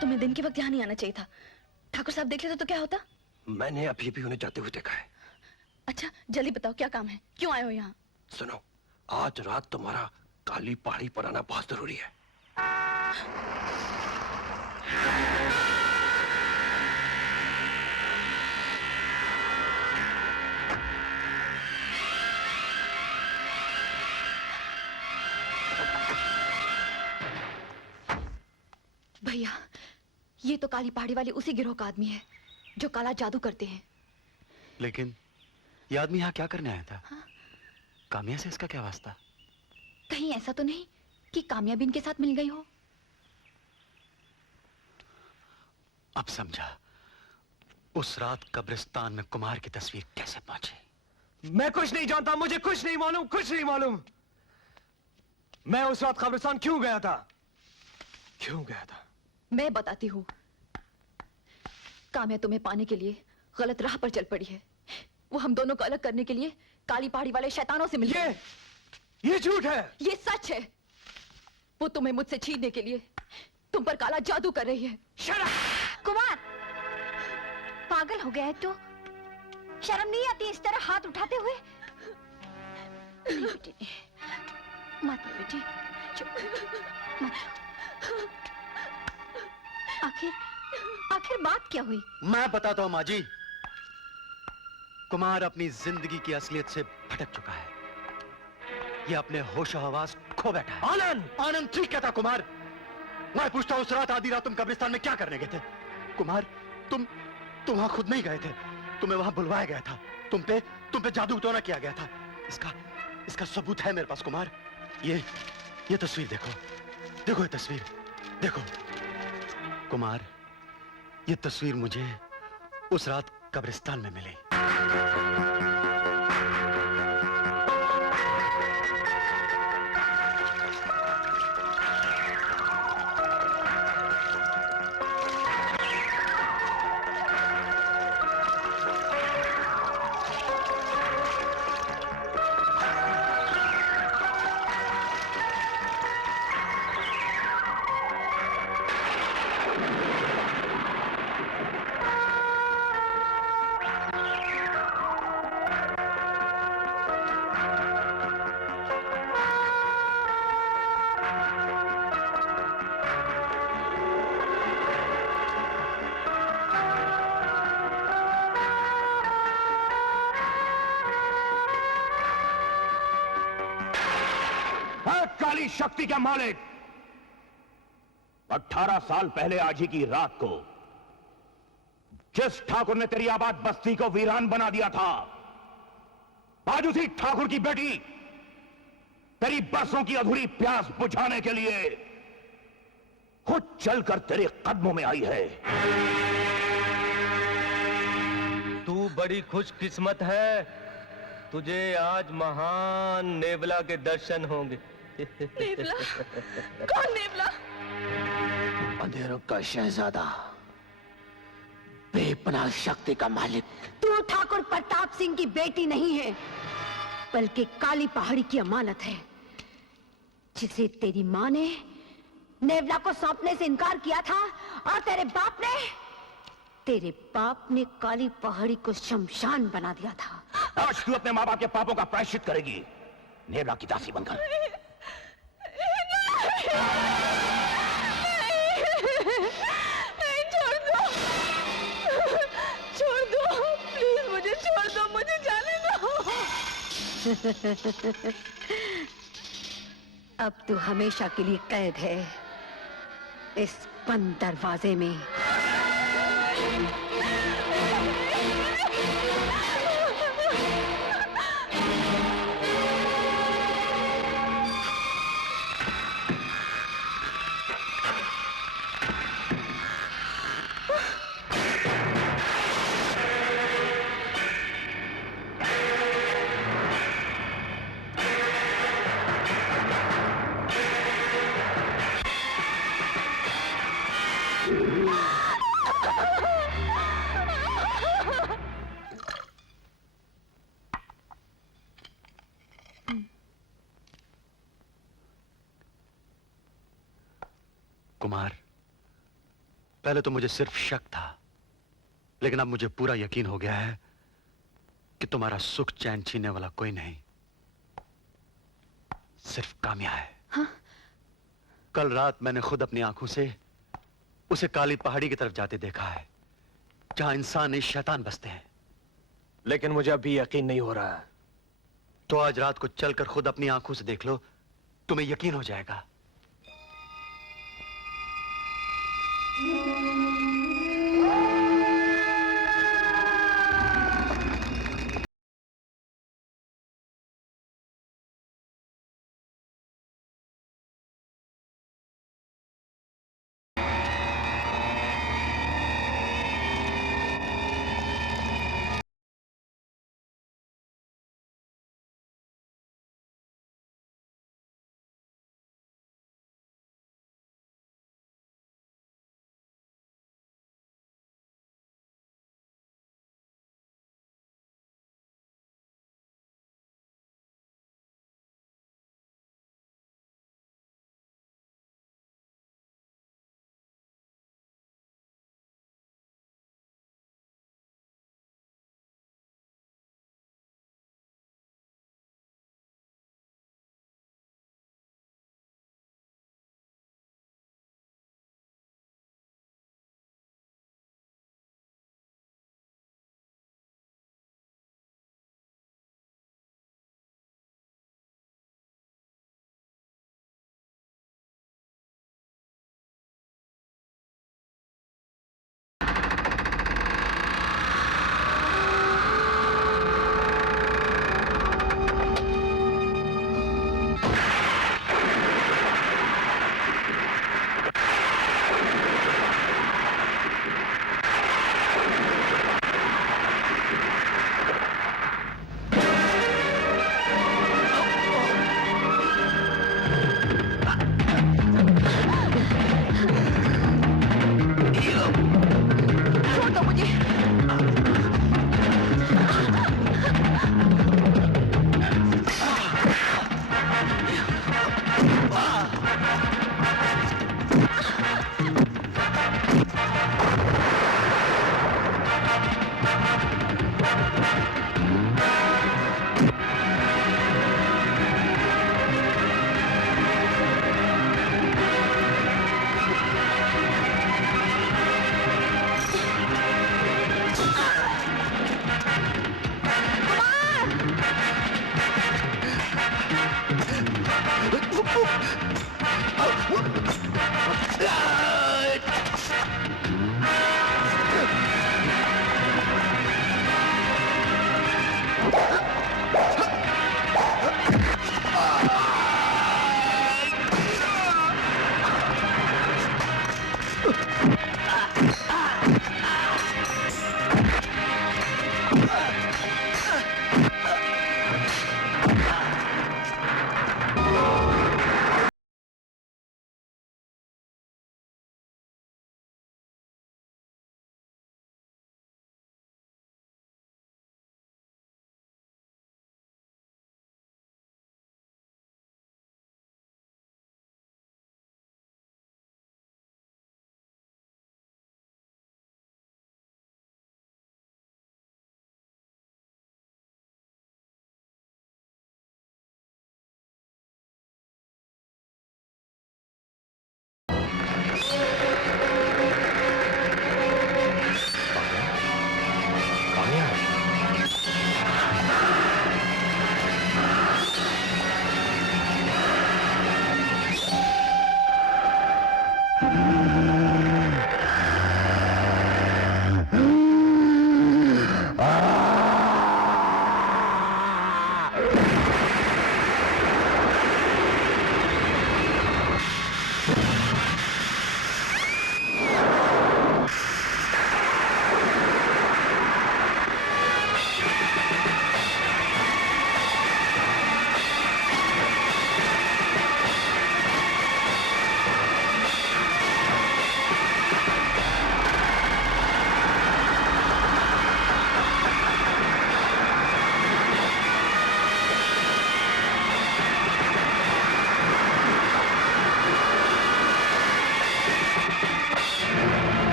तुम्हें दिन के वक्त यहाँ नहीं आना चाहिए था। ठाकुर साहब देख लेते तो क्या होता? मैंने अभी भी उन्हें जाते हुए देखा है। अच्छा जल्दी बताओ क्या काम है, क्यों आए हो यहाँ? सुनो, आज रात तुम्हारा काली पहाड़ी पर आना बहुत जरूरी है। भैया, ये तो काली पहाड़ी वाले उसी गिरोह का आदमी है जो काला जादू करते हैं। लेकिन ये आदमी यहाँ क्या करने आया था? कामिया से इसका क्या वास्ता? कहीं ऐसा तो नहीं कि कामयाबी इनके साथ मिल गई हो? अब समझा उस रात कब्रिस्तान में कुमार की तस्वीर कैसे पहुंची। मैं कुछ नहीं जानता, मुझे कुछ नहीं मालूम, कुछ नहीं मालूम। मैं उस रात कब्रिस्तान क्यों गया था? क्यों गया था? मैं बताती हूँ। काम्या तुम्हें पाने के लिए गलत राह पर चल पड़ी है। वो हम दोनों को अलग करने के लिए काली पहाड़ी वाले शैतानों से मिल गई। ये झूठ है। ये सच है। वो तुम्हें मुझसे छीनने के लिए तुम पर काला जादू कर रही है। कुमार, पागल हो गया है तू? शर्म नहीं आती इस तरह हाथ उठाते हुए? नहीं बेटी, मत बेटी, चुप मत। आखिर बात क्या हुई? मैं बताता हूं माँ जी। कुमार अपनी जिंदगी की असलियत से भटक चुका है। ये अपने होशो हवास खो बैठा है। आनंद! आनंद ठीक कहता कुमार। मैं पूछता हूं उस रात आधी रात तुम कब्रिस्तान में क्या करने गए थे? कुमार, तुम वहां खुद नहीं गए थे, तुम्हें वहां बुलवाया गया था। तुम पे जादू टोना किया गया था। इसका सबूत है मेरे पास कुमार। ये तस्वीर देखो, देखो ये तस्वीर देखो। कुमार, ये तस्वीर मुझे उस रात कब्रिस्तान में मिली। काली शक्ति के मालिक, 18 साल पहले आज ही की रात को जिस ठाकुर ने तेरी आबाद बस्ती को वीरान बना दिया था, आज उसी ठाकुर की बेटी तेरी बरसों की अधूरी प्यास बुझाने के लिए खुद चलकर तेरे कदमों में आई है। तू बड़ी खुशकिस्मत है, तुझे आज महान नेवला के दर्शन होंगे। नेवला? कौन नेवला? अंधेरों का शहजादा, बेपनाह शक्ति का मालिक। तू ठाकुर प्रताप सिंह की बेटी नहीं है, बल्कि काली पहाड़ी की अमानत है, जिसे तेरी माँ ने नेवला को सौंपने से इनकार किया था, और तेरे बाप ने काली पहाड़ी को शमशान बना दिया था। आज तू अपने माँ बाप के पापों का प्रायश्चित करेगी, नेवला की दासी बनकर। अब तू हमेशा के लिए कैद है इस बंद दरवाजे में। कुमार, पहले तो मुझे सिर्फ शक था, लेकिन अब मुझे पूरा यकीन हो गया है कि तुम्हारा सुख चैन छीनने वाला कोई नहीं, सिर्फ काम्या है। हाँ? कल रात मैंने खुद अपनी आंखों से उसे काली पहाड़ी की तरफ जाते देखा है, जहां इंसान नहीं शैतान बसते हैं। लेकिन मुझे अभी यकीन नहीं हो रहा है। तो आज रात को चलकर खुद अपनी आंखों से देख लो, तुम्हें यकीन हो जाएगा।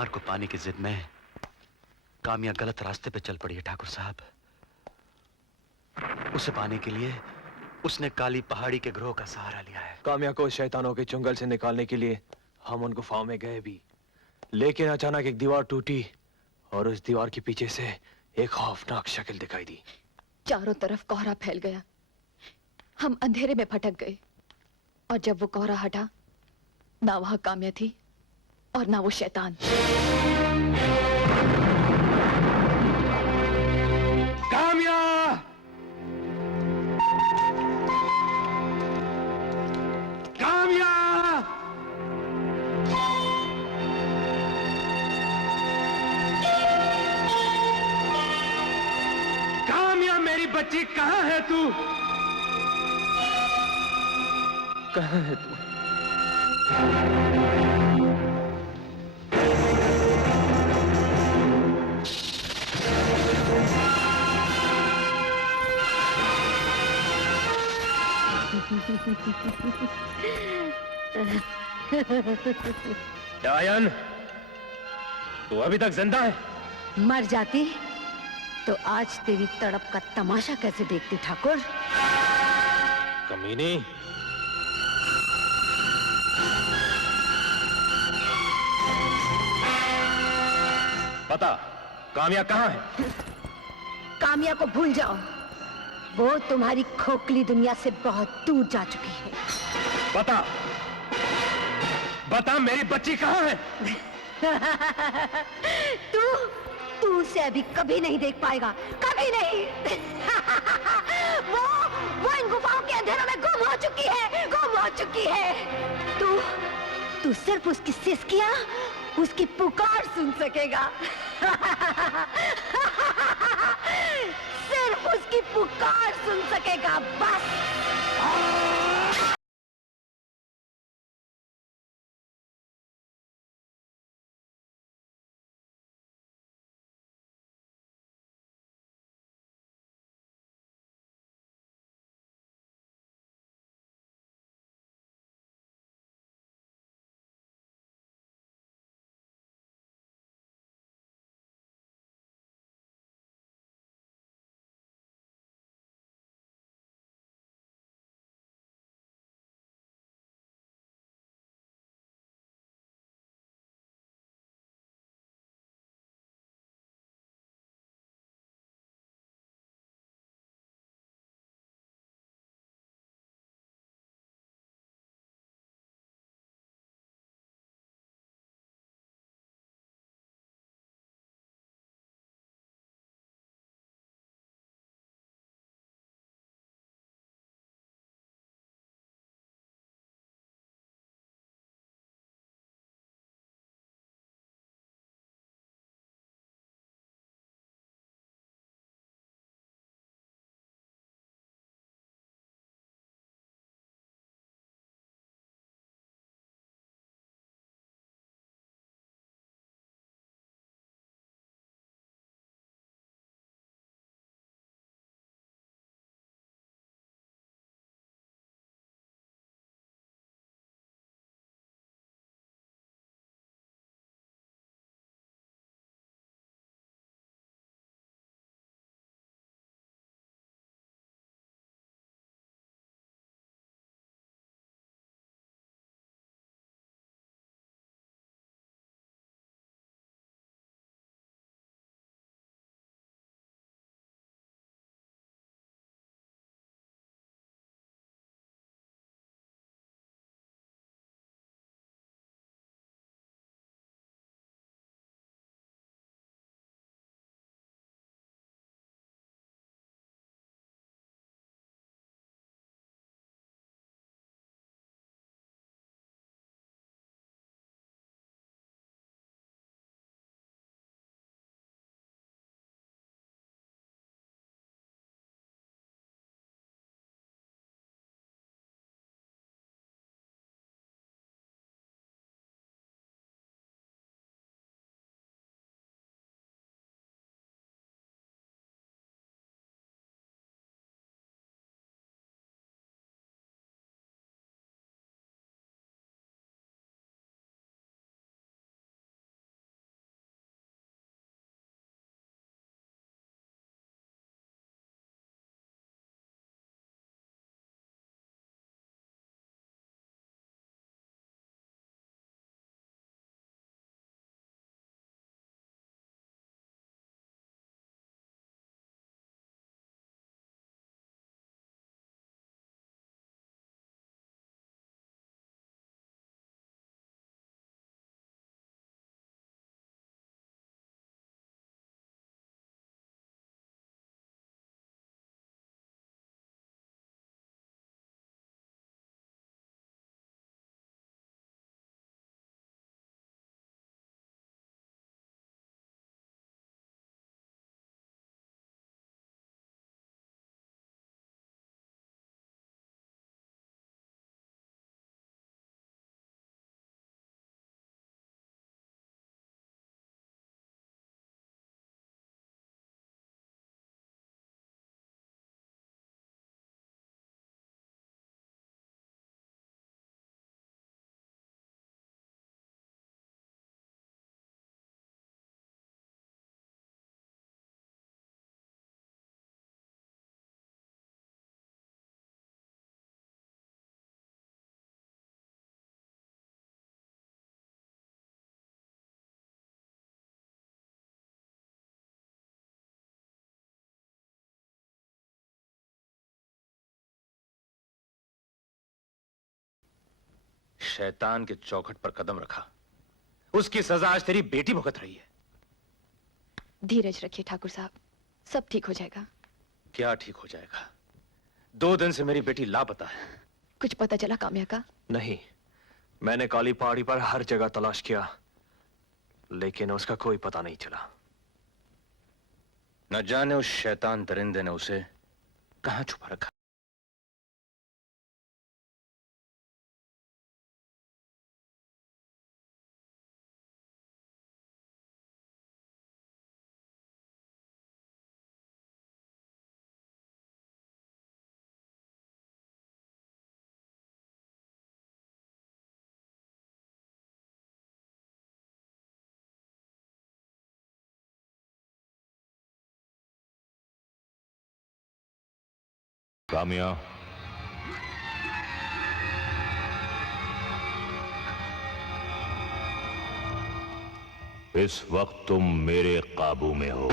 कुमार को पाने की जिद में कामिया गलत रास्ते पे चल पड़ी है ठाकुर साहब। उसे पाने के लिए उसने काली पहाड़ी के ग्रोह का सहारा लिया है। कामिया को शैतानों के चुंगल से निकालने के लिए हम उन गुफाओं में गए भी, लेकिन अचानक एक दीवार टूटी और उस दीवार के पीछे से एक खौफनाक शक्ल दिखाई दी। चारों तरफ कोहरा फैल गया, हम अंधेरे में भटक गए, और जब वो कोहरा हटा, ना वहां कामिया थी और ना वो शैतान। कामिया! कामिया! कामिया, मेरी बच्ची कहाँ है तू? कहाँ है तू? डायन, तू अभी तक जिंदा है? मर जाती तो आज तेरी तड़प का तमाशा कैसे देखती ठाकुर। कमीनी, बता कामिया कहाँ है? कामिया को भूल जाओ, वो तुम्हारी खोखली दुनिया से बहुत दूर जा चुकी है। बता बता, मेरी बच्ची कहाँ है? तू उसे अभी कभी नहीं देख पाएगा, कभी नहीं। वो इन गुफाओं के अंधेरों में गुम हो चुकी है, गुम हो चुकी है। तू सिर्फ उसकी सिसकियां, उसकी पुकार सुन सकेगा। सिर्फ उसकी पुकार सुन सकेगा, बस। शैतान के चौखट पर कदम रखा, उसकी सजा आज तेरी बेटी भुगत रही है। धीरज रखिए ठाकुर साहब, सब ठीक हो जाएगा। क्या ठीक हो जाएगा? 2 दिन से मेरी बेटी लापता है। कुछ पता चला काम्या का? नहीं, मैंने काली पहाड़ी पर हर जगह तलाश किया, लेकिन उसका कोई पता नहीं चला। न जाने उस शैतान दरिंदे ने उसे कहां छुपा रखा। कामिया, इस वक्त तुम मेरे काबू में हो।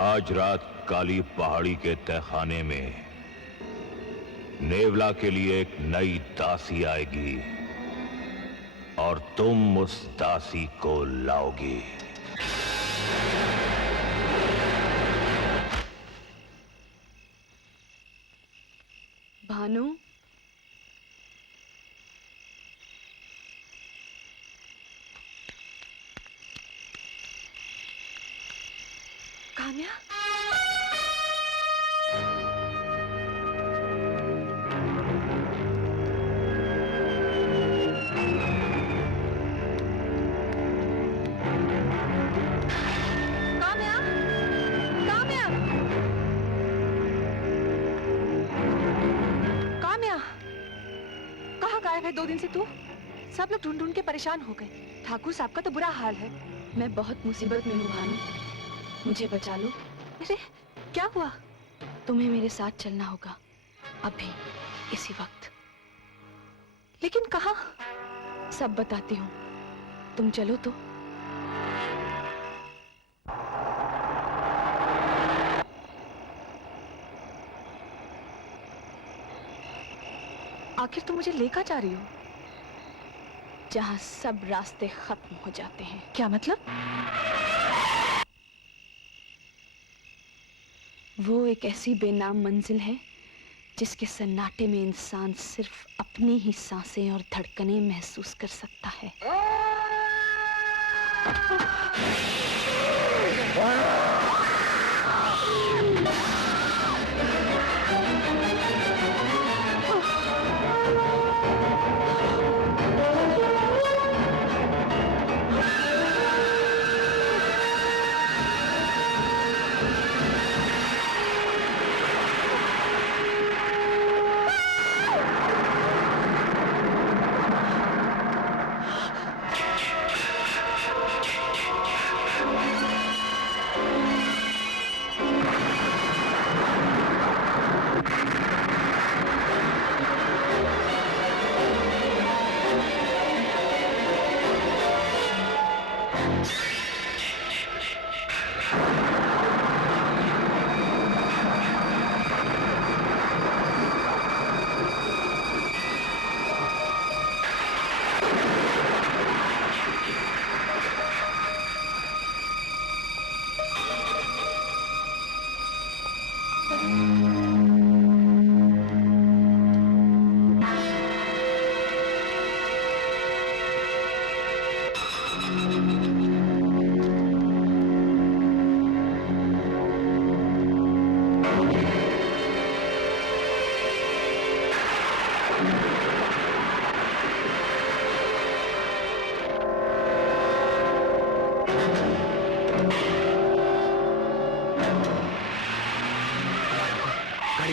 आज रात काली पहाड़ी के तहखाने में नेवला के लिए एक नई दासी आएगी और तुम उस दासी को लाओगी। भानु, काम्या, गायब है 2 दिन से तू? सब लोग ढूंढ ढूंढ के परेशान हो गए। ठाकुर साहब का तो बुरा हाल है। मैं बहुत मुसीबत में हूँ भानु, मुझे बचा लो। अरे क्या हुआ? तुम्हें मेरे साथ चलना होगा अभी, इसी वक्त। लेकिन कहाँ? सब बताती हूँ, तुम चलो तो। आखिर तुम मुझे लेकर जा रही हो? जहां सब रास्ते खत्म हो जाते हैं। क्या मतलब? वो एक ऐसी बेनाम मंजिल है जिसके सन्नाटे में इंसान सिर्फ अपनी ही सांसें और धड़कनें महसूस कर सकता है।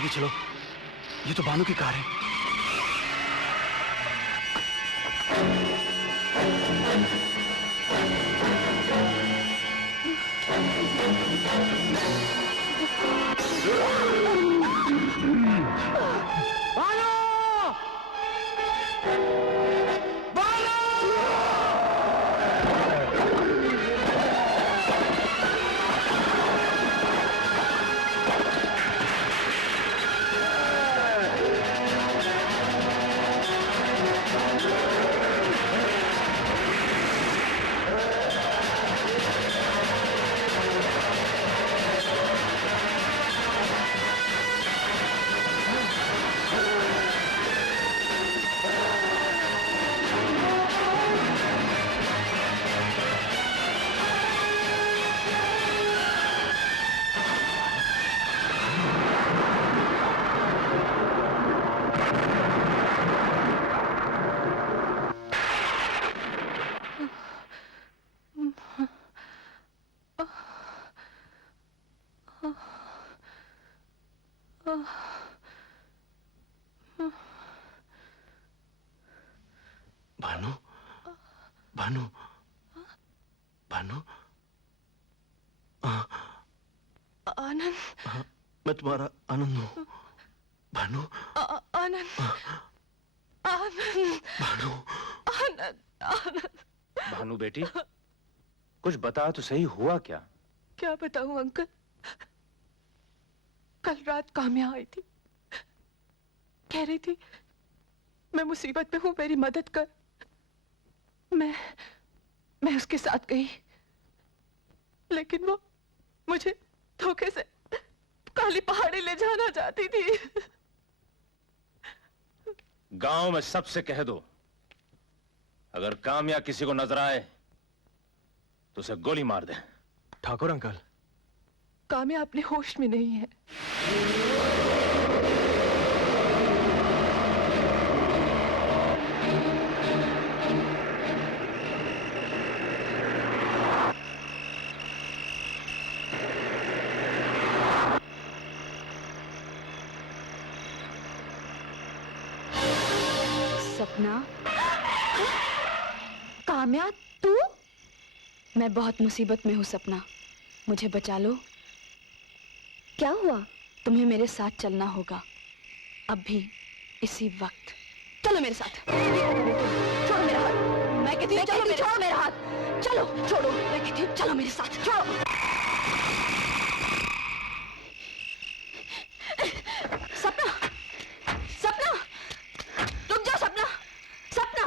चलो, ये तो भानु की कार है। भानु, भानु, भानु, आनंद, मैं तुम्हारा आनंद हूँ। भानु, आनंद, आनंद, भानु, आनंद, आनंद। भानु बेटी, कुछ बता तो सही, हुआ क्या? क्या बताऊं अंकल, कल रात काम्या आई थी, कह रही थी मैं मुसीबत में हूं, मेरी मदद कर। मैं उसके साथ गई, लेकिन वो मुझे धोखे से काली पहाड़ी ले जाना चाहती थी। गांव में सबसे कह दो, अगर काम्या किसी को नजर आए तो उसे गोली मार दे। ठाकुर अंकल, काम्या अपने होश में नहीं है। सपना, काम्या तू? मैं बहुत मुसीबत में हूँ सपना, मुझे बचा लो। क्या हुआ? तुम्हें मेरे साथ चलना होगा, अभी इसी वक्त। चलो मेरे साथ। छोड़ो मेरा हाथ। मैं कहती हूँ चलो छोड़ो मेरा हाथ। चलो छोड़ो। मैं कहती हूँ चलो मेरे साथ। छोड़ो। सपना, सपना, रुक जाओ सपना, सपना।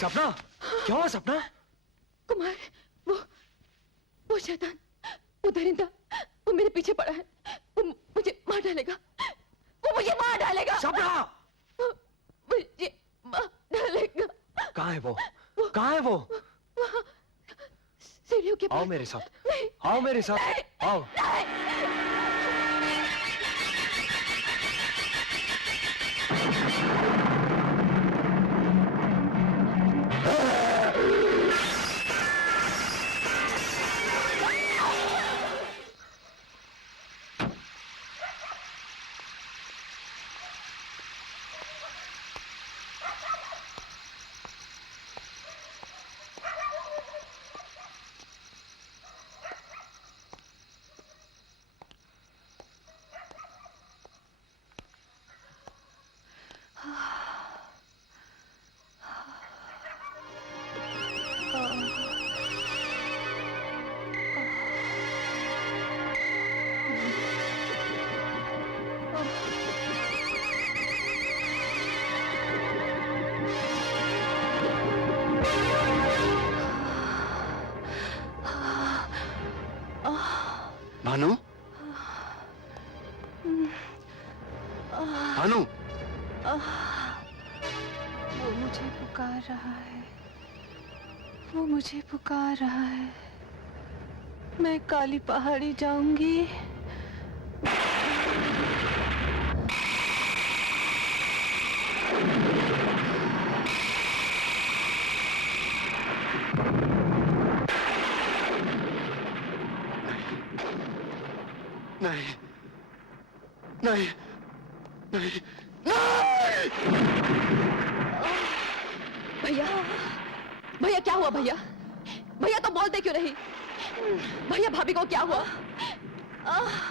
सपना, क्या हुआ सपना? कुमार, वो शैतान, वो दरिंदा, वो मेरे पीछे पड़ा है। वो मुझे मार डालेगा, वो मुझे मार डालेगा। सपना, मुझे मार डालेगा। कहाँ है वो? कहाँ है वो? सीढ़ियों के पास। आओ मेरे साथ, आओ मेरे साथ, आओ। भानु, भानु, वो मुझे पुकार रहा है, वो मुझे पुकार रहा है। मैं काली पहाड़ी जाऊंगी। नहीं, नहीं, नहीं, भैया, भैया क्या हुआ भैया? भैया तो बोलते क्यों नहीं? भैया भाभी को क्या हुआ?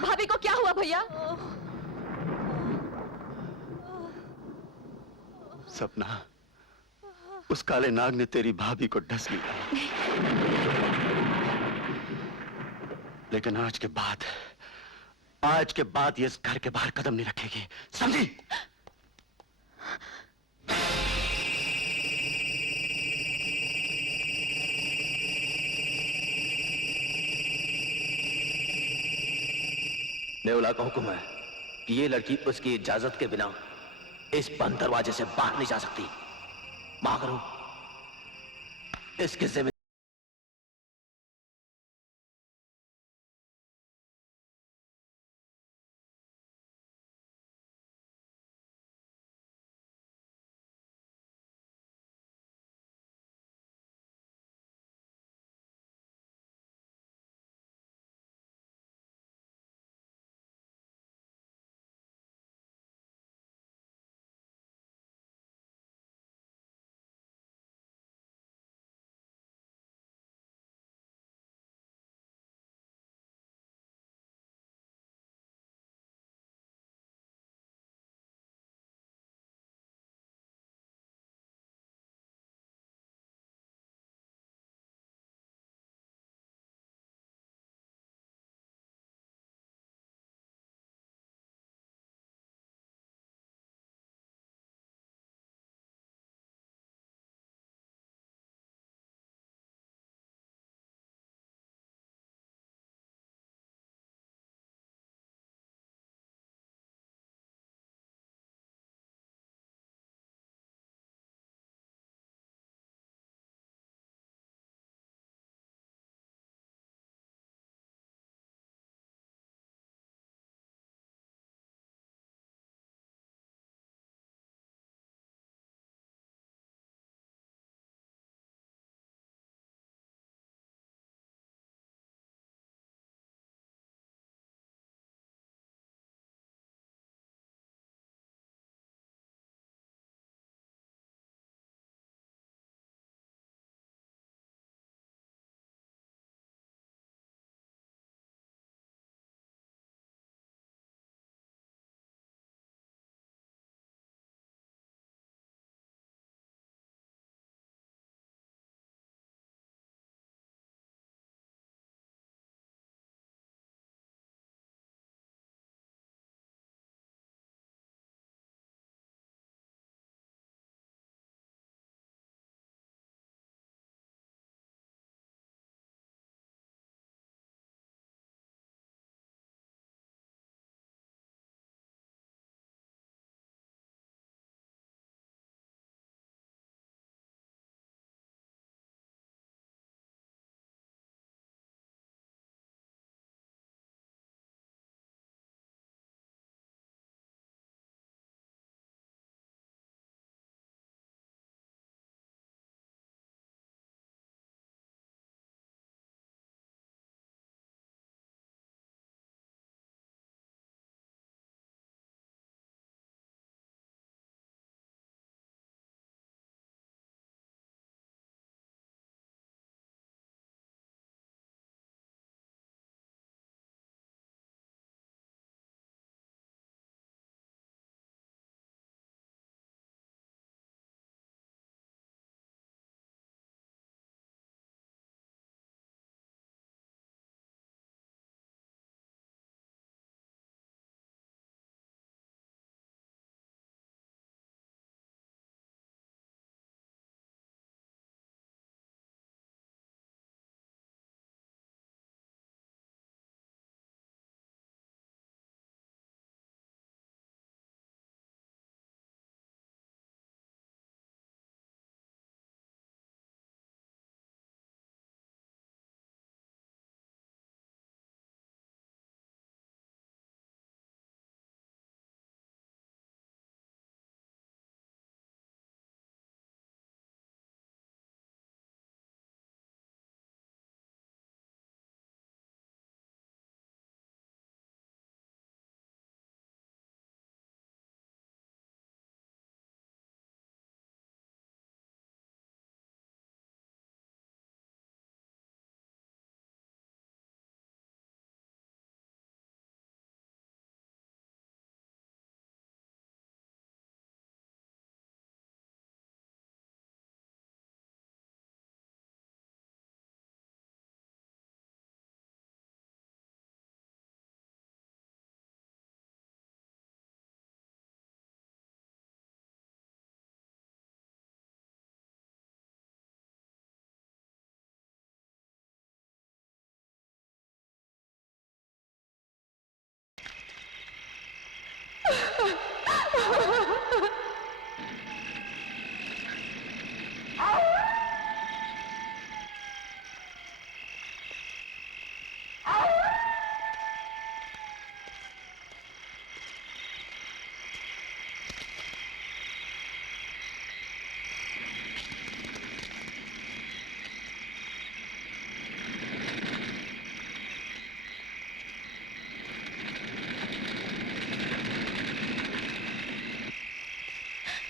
भाभी को क्या हुआ भैया? सपना, उस काले नाग ने तेरी भाभी को डस लिया। लेकिन आज के बाद ये इस घर के बाहर कदम नहीं रखेगी, समझी? नेवला का हुक्म है कि ये लड़की उसकी इजाजत के बिना इस बंद दरवाजे से बाहर नहीं जा सकती। मां करो इसके जिम्मे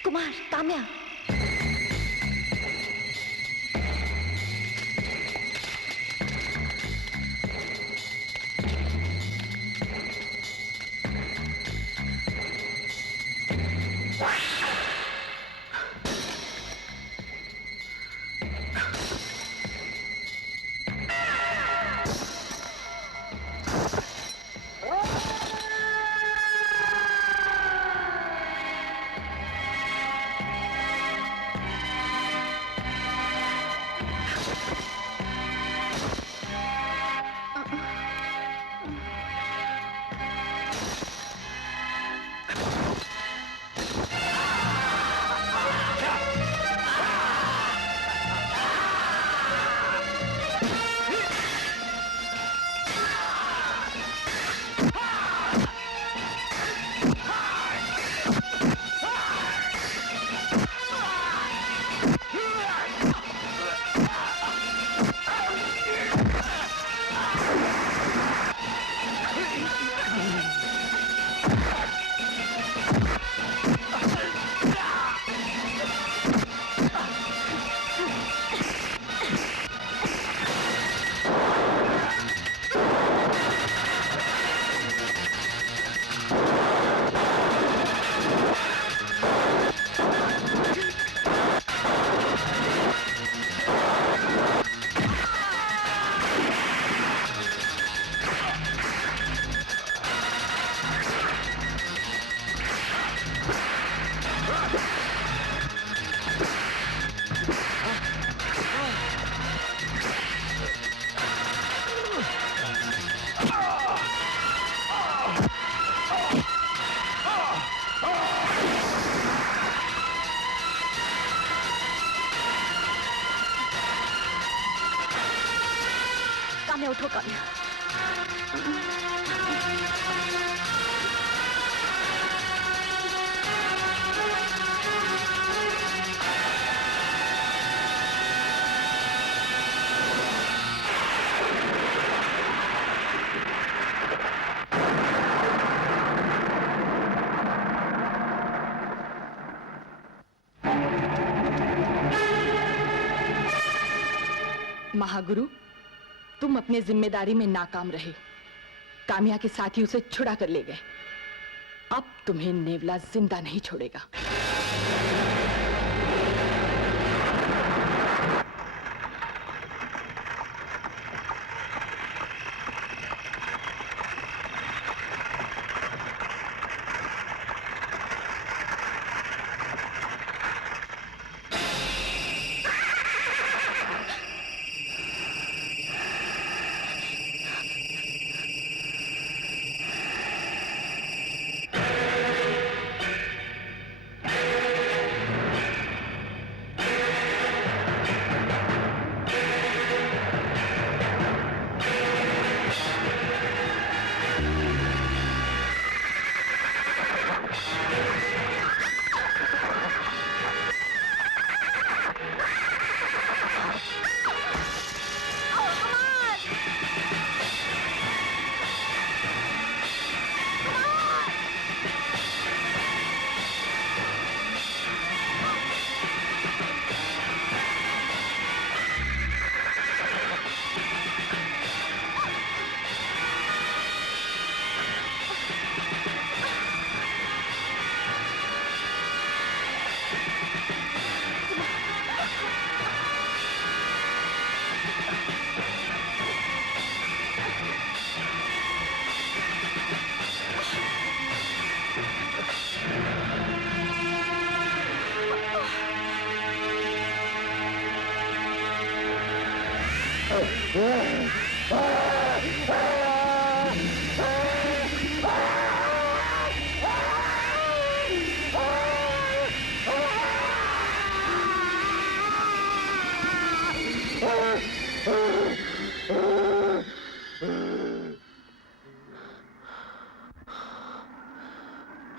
कुमार, काम्या। काम्या, उठो काम्या। महागुरु, तुम अपनी जिम्मेदारी में नाकाम रहे। काम्या के साथी उसे छुड़ा कर ले गए। अब तुम्हें नेवला जिंदा नहीं छोड़ेगा।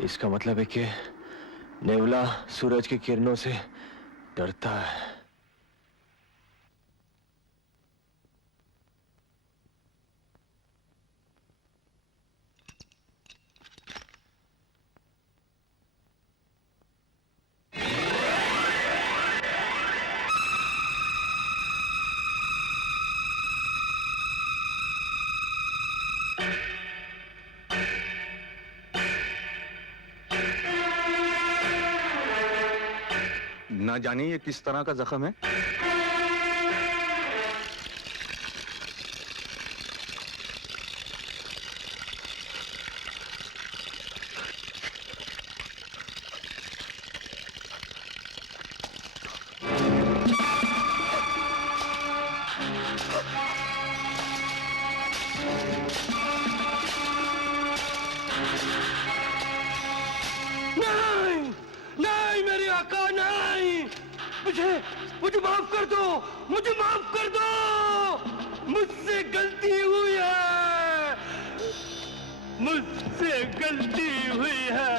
इसका मतलब है कि नेवला सूरज की किरणों से डरता है। यहाँ जानिए ये किस तरह का जख्म है। नहीं, नहीं मेरे आका, नहीं। मुझे माफ कर दो, मुझे माफ कर दो। मुझसे गलती हुई है, मुझसे गलती हुई है।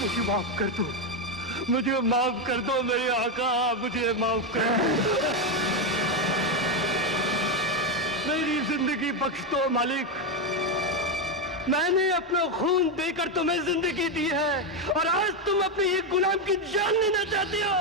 मुझे माफ कर दो, मुझे माफ कर दो मेरे आका, मुझे माफ कर दो। मेरी जिंदगी बख्श दो मालिक। मैंने अपना खून देकर तुम्हें जिंदगी दी है और आज तुम अपने एक गुलाम की जान लेना चाहते हो।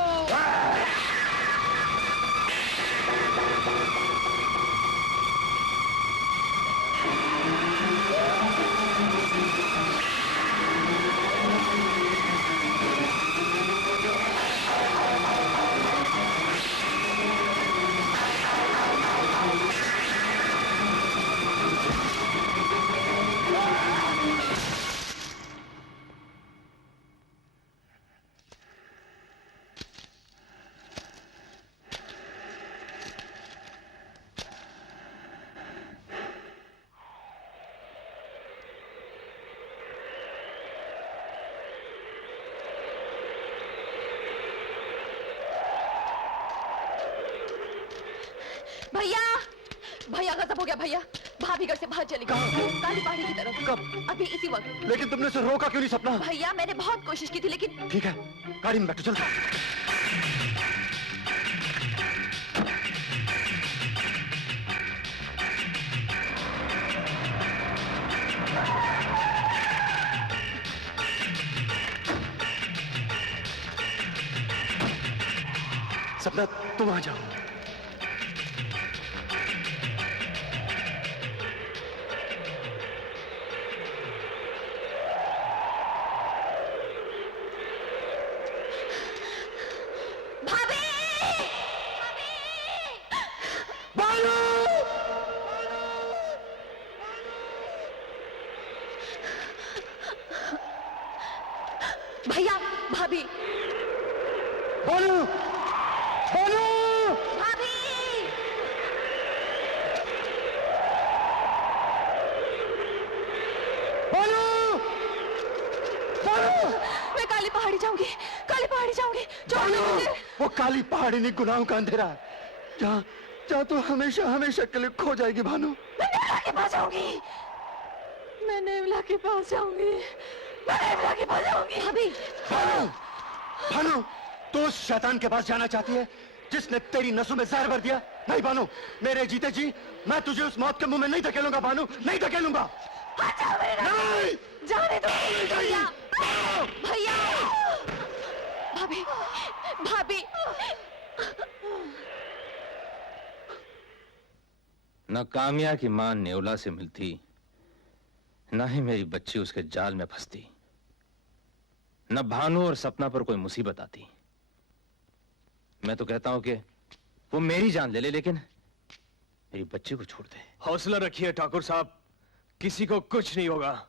भैया, भैया गजब हो गया भैया। भाभी घर से बाहर चली गई, काली पहाड़ी की तरफ। कब? अभी इसी वक्त। लेकिन तुमने उसे रोका क्यों नहीं सपना? भैया मैंने बहुत कोशिश की थी लेकिन। ठीक है, गाड़ी में बैठो, चल। सपना तुम आ जाओ। भैया, भाभी, बोलो, बोलो, भाभी, बोलो, बोलो। मैं काली पहाड़ी जाऊंगी, काली पहाड़ी जाऊंगी। छोड़ दो मुझे। वो काली पहाड़ी नहीं, गुनाहों का अंधेरा है, जहाँ जहाँ तू हमेशा हमेशा के लिए खो जाएगी भानु। मैं नेवला के पास जाऊंगी, मैं नेवला के पास जाऊंगी, मैं नेवला के पास जाऊंगी। भाभी, भानु, भानु, तू उस शैतान के पास जाना चाहती है जिसने तेरी नसों में जहर भर दिया? नहीं भानु, मेरे जीते जी मैं तुझे उस मौत के मुंह में नहीं धकेलूंगा भानु, नहीं धकेलूंगा। नहीं, जाने दो भैया, भैया, भाभी, भाभी। न कामिया की मां नेवला से मिलती, न ही मेरी बच्ची उसके जाल में फंसती, न भानु और सपना पर कोई मुसीबत आती। मैं तो कहता हूं कि वो मेरी जान ले ले, लेकिन मेरी बच्ची को छोड़ दे। हौसला रखिए ठाकुर साहब, किसी को कुछ नहीं होगा।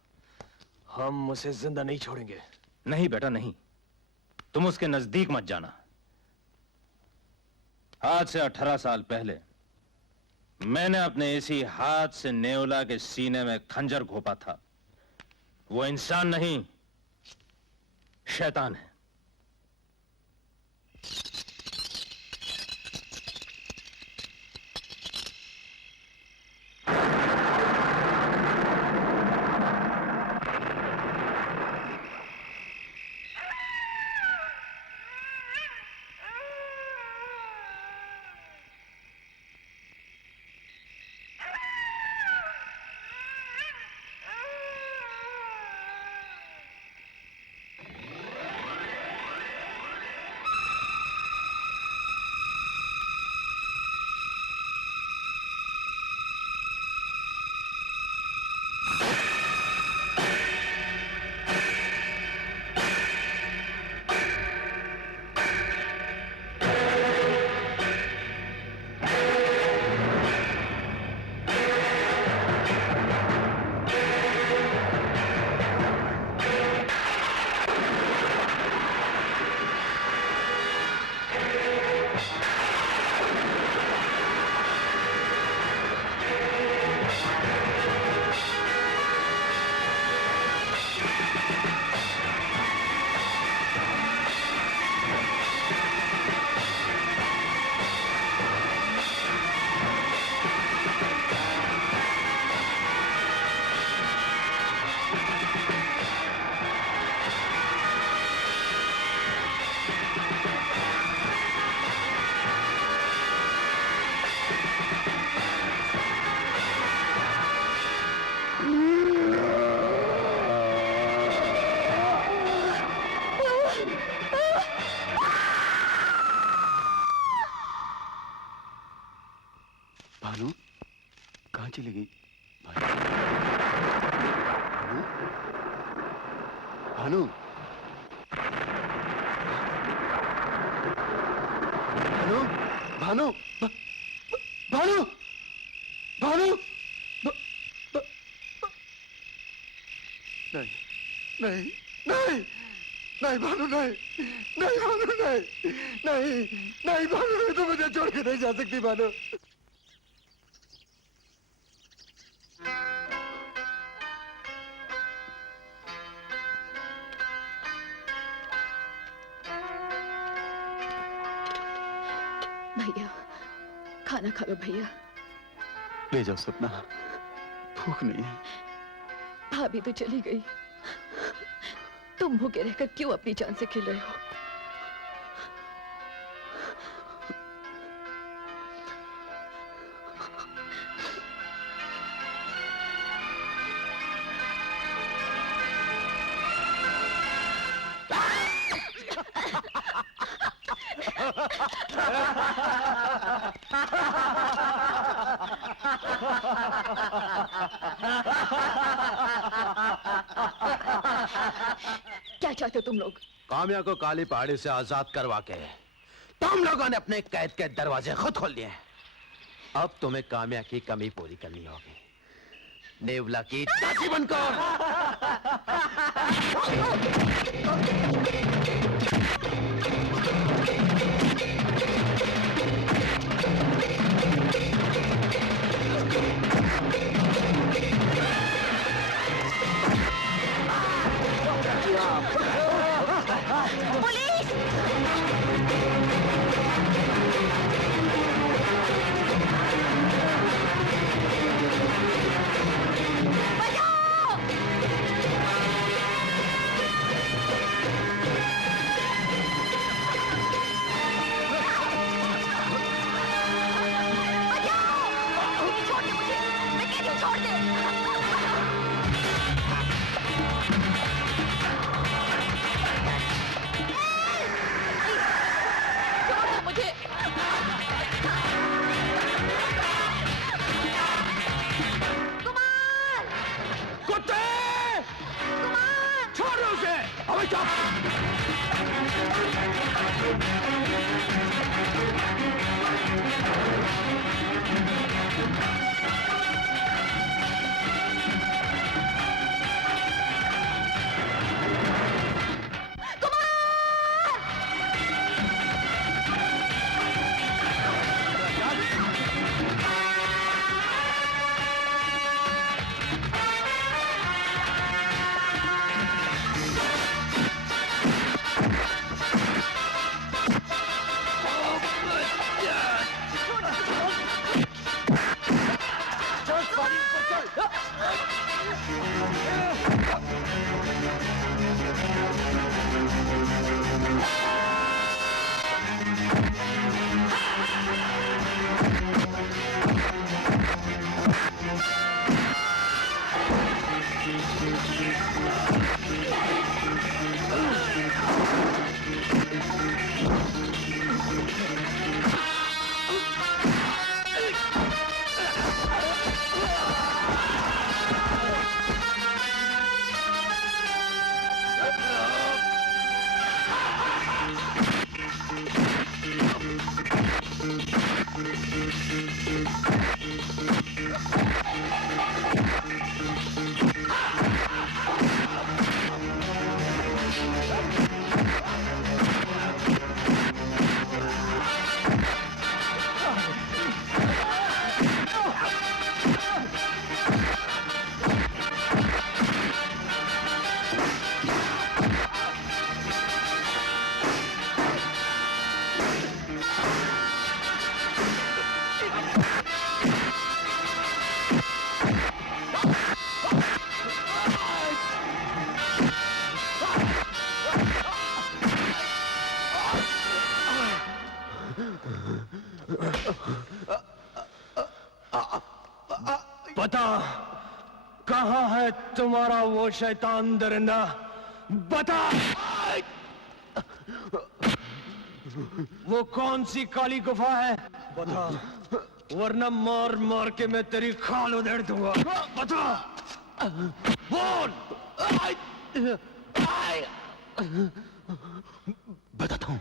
हम उसे जिंदा नहीं छोड़ेंगे। नहीं बेटा नहीं, तुम उसके नजदीक मत जाना। आज से 18 साल पहले मैंने अपने इसी हाथ से नेवला के सीने में खंजर घोंपा था। वो इंसान नहीं, शैतान है। भानु कहाँ चली गई? भानु भानु भानु भानु भानु नहीं नहीं नहीं नहीं भानु नहीं नहीं भानु नहीं नहीं नहीं भानु नहीं, तो मुझे छोड़ के नहीं जा सकती भानु। भैया खाना खा लो भैया। ले जाओ सपना, भूख नहीं है। भाभी तो चली गई, तुम भूखे रहकर क्यों अपनी जान से खेल रहे हो? क्या चाहते हो तुम लोग? काम्या को काली पहाड़ी से आजाद करवा के तुम लोगों ने अपने कैद के दरवाजे खुद खोल लिए। अब तुम्हें काम्या की कमी पूरी करनी होगी। नेवला की दासी बनकर। बता, कहां है तुम्हारा वो शैतान दरिंदा? बता, वो कौन सी काली गुफा है? बता, वरना मार मार के मैं तेरी खाल उधेड़ दूंगा। बता, बोल। बताता हूं।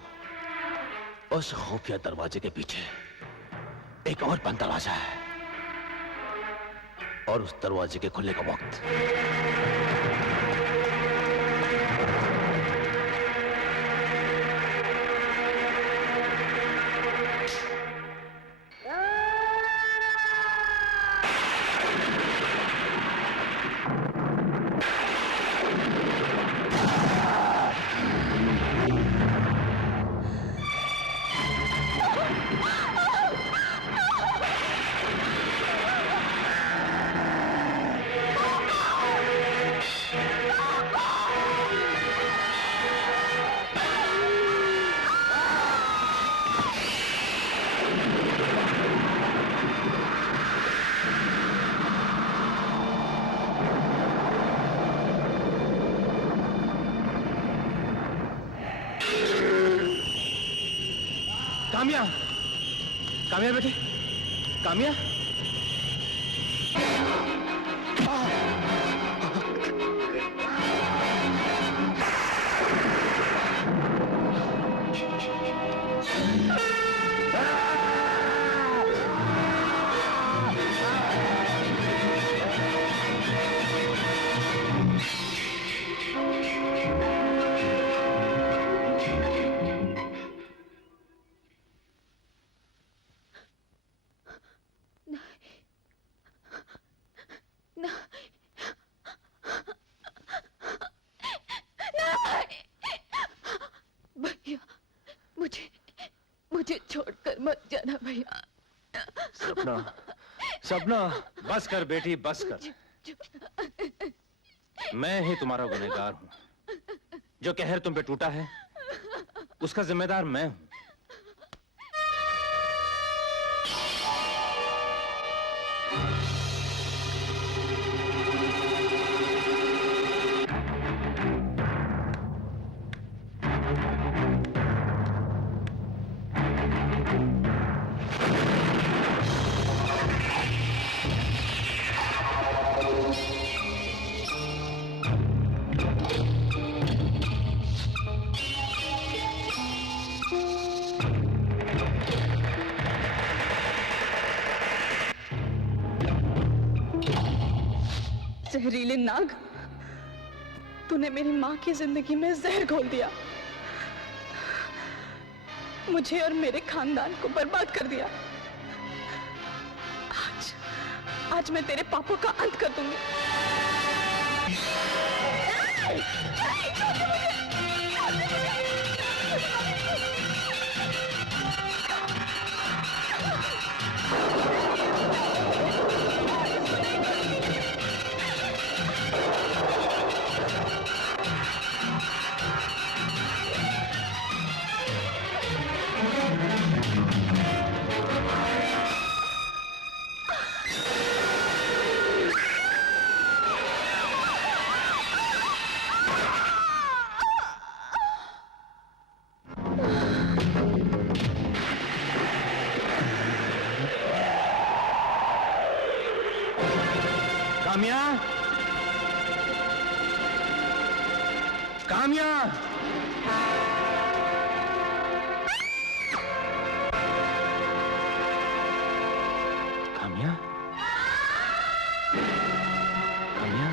उस खुफिया दरवाजे के पीछे एक और बंद दरवाजा है, और उस दरवाजे के खुलने का वक्त कामिया, कामिया बेटी, कामिया। मुझे छोड़कर मत जाना भैया। सपना, सपना, बस कर बेटी, बस कर। मैं ही तुम्हारा गुनहगार हूं। जो कहर तुम पे टूटा है, उसका जिम्मेदार मैं हूं। जहरीले नाग, तूने मेरी माँ की जिंदगी में जहर घोल दिया, मुझे और मेरे खानदान को बर्बाद कर दिया। आज मैं तेरे पापों का अंत कर दूंगी। कामिया, कामिया, कामिया, कामिया।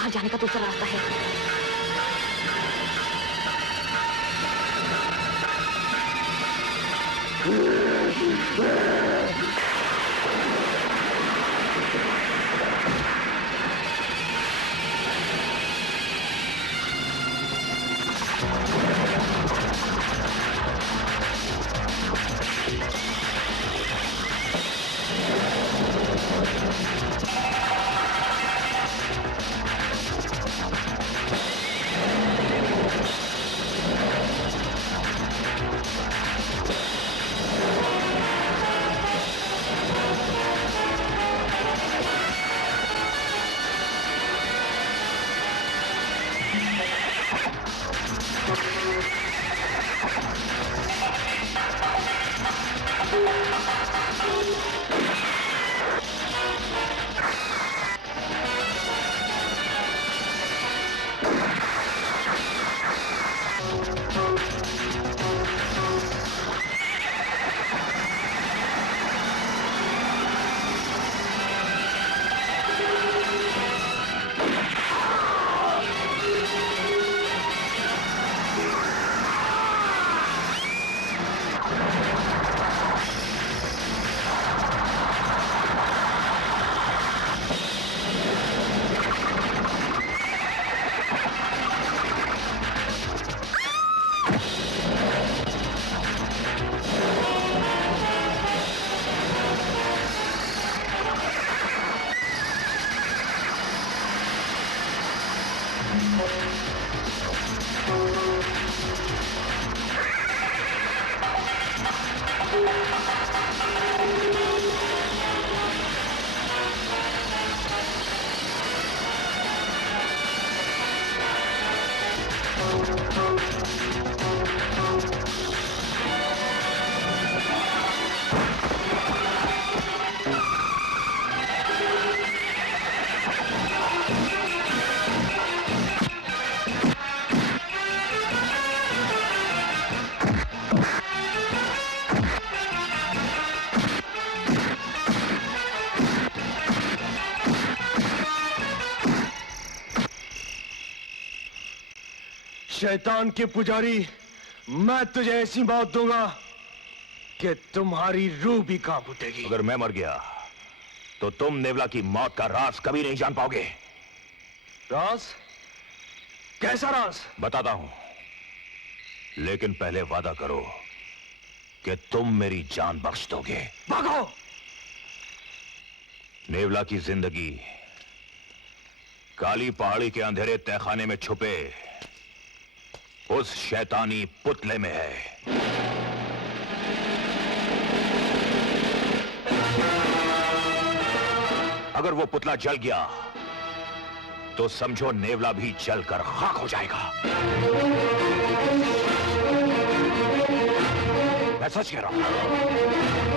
बाहर जाने का दूसरा रास्ता है। शैतान के पुजारी, मैं तुझे ऐसी मौत दूंगा कि तुम्हारी रूह भी कांप उठेगी। अगर मैं मर गया तो तुम नेवला की मौत का राज कभी नहीं जान पाओगे। राज? कैसा राज? बताता हूं, लेकिन पहले वादा करो कि तुम मेरी जान बख्श दोगे। भागो! नेवला की जिंदगी काली पहाड़ी के अंधेरे तहखाने में छुपे उस शैतानी पुतले में है। अगर वो पुतला जल गया तो समझो नेवला भी जलकर खाक हो जाएगा। मैं सच कह रहा हूं।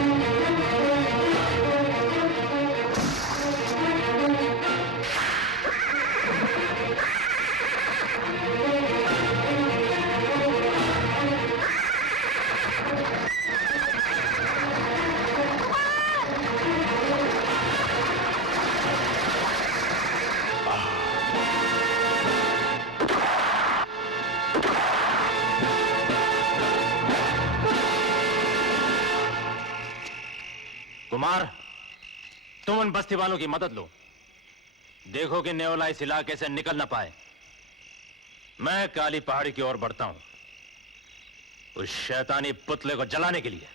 कुमार, तुम उन बस्ती वालों की मदद लो। देखो कि नेवला इस इलाके से निकल ना पाए। मैं काली पहाड़ी की ओर बढ़ता हूं उस शैतानी पुतले को जलाने के लिए।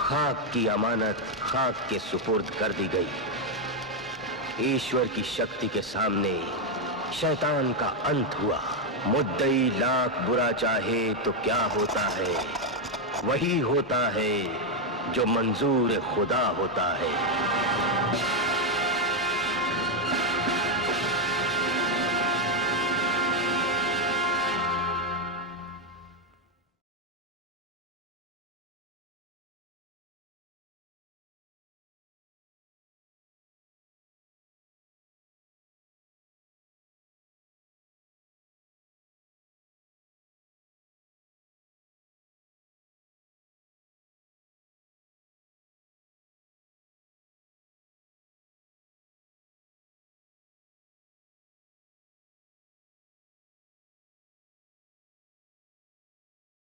खाक की अमानत खाक के सुपुर्द कर दी गई। ईश्वर की शक्ति के सामने शैतान का अंत हुआ। मुद्दई लाख बुरा चाहे तो क्या होता है, वही होता है जो मंजूर खुदा होता है।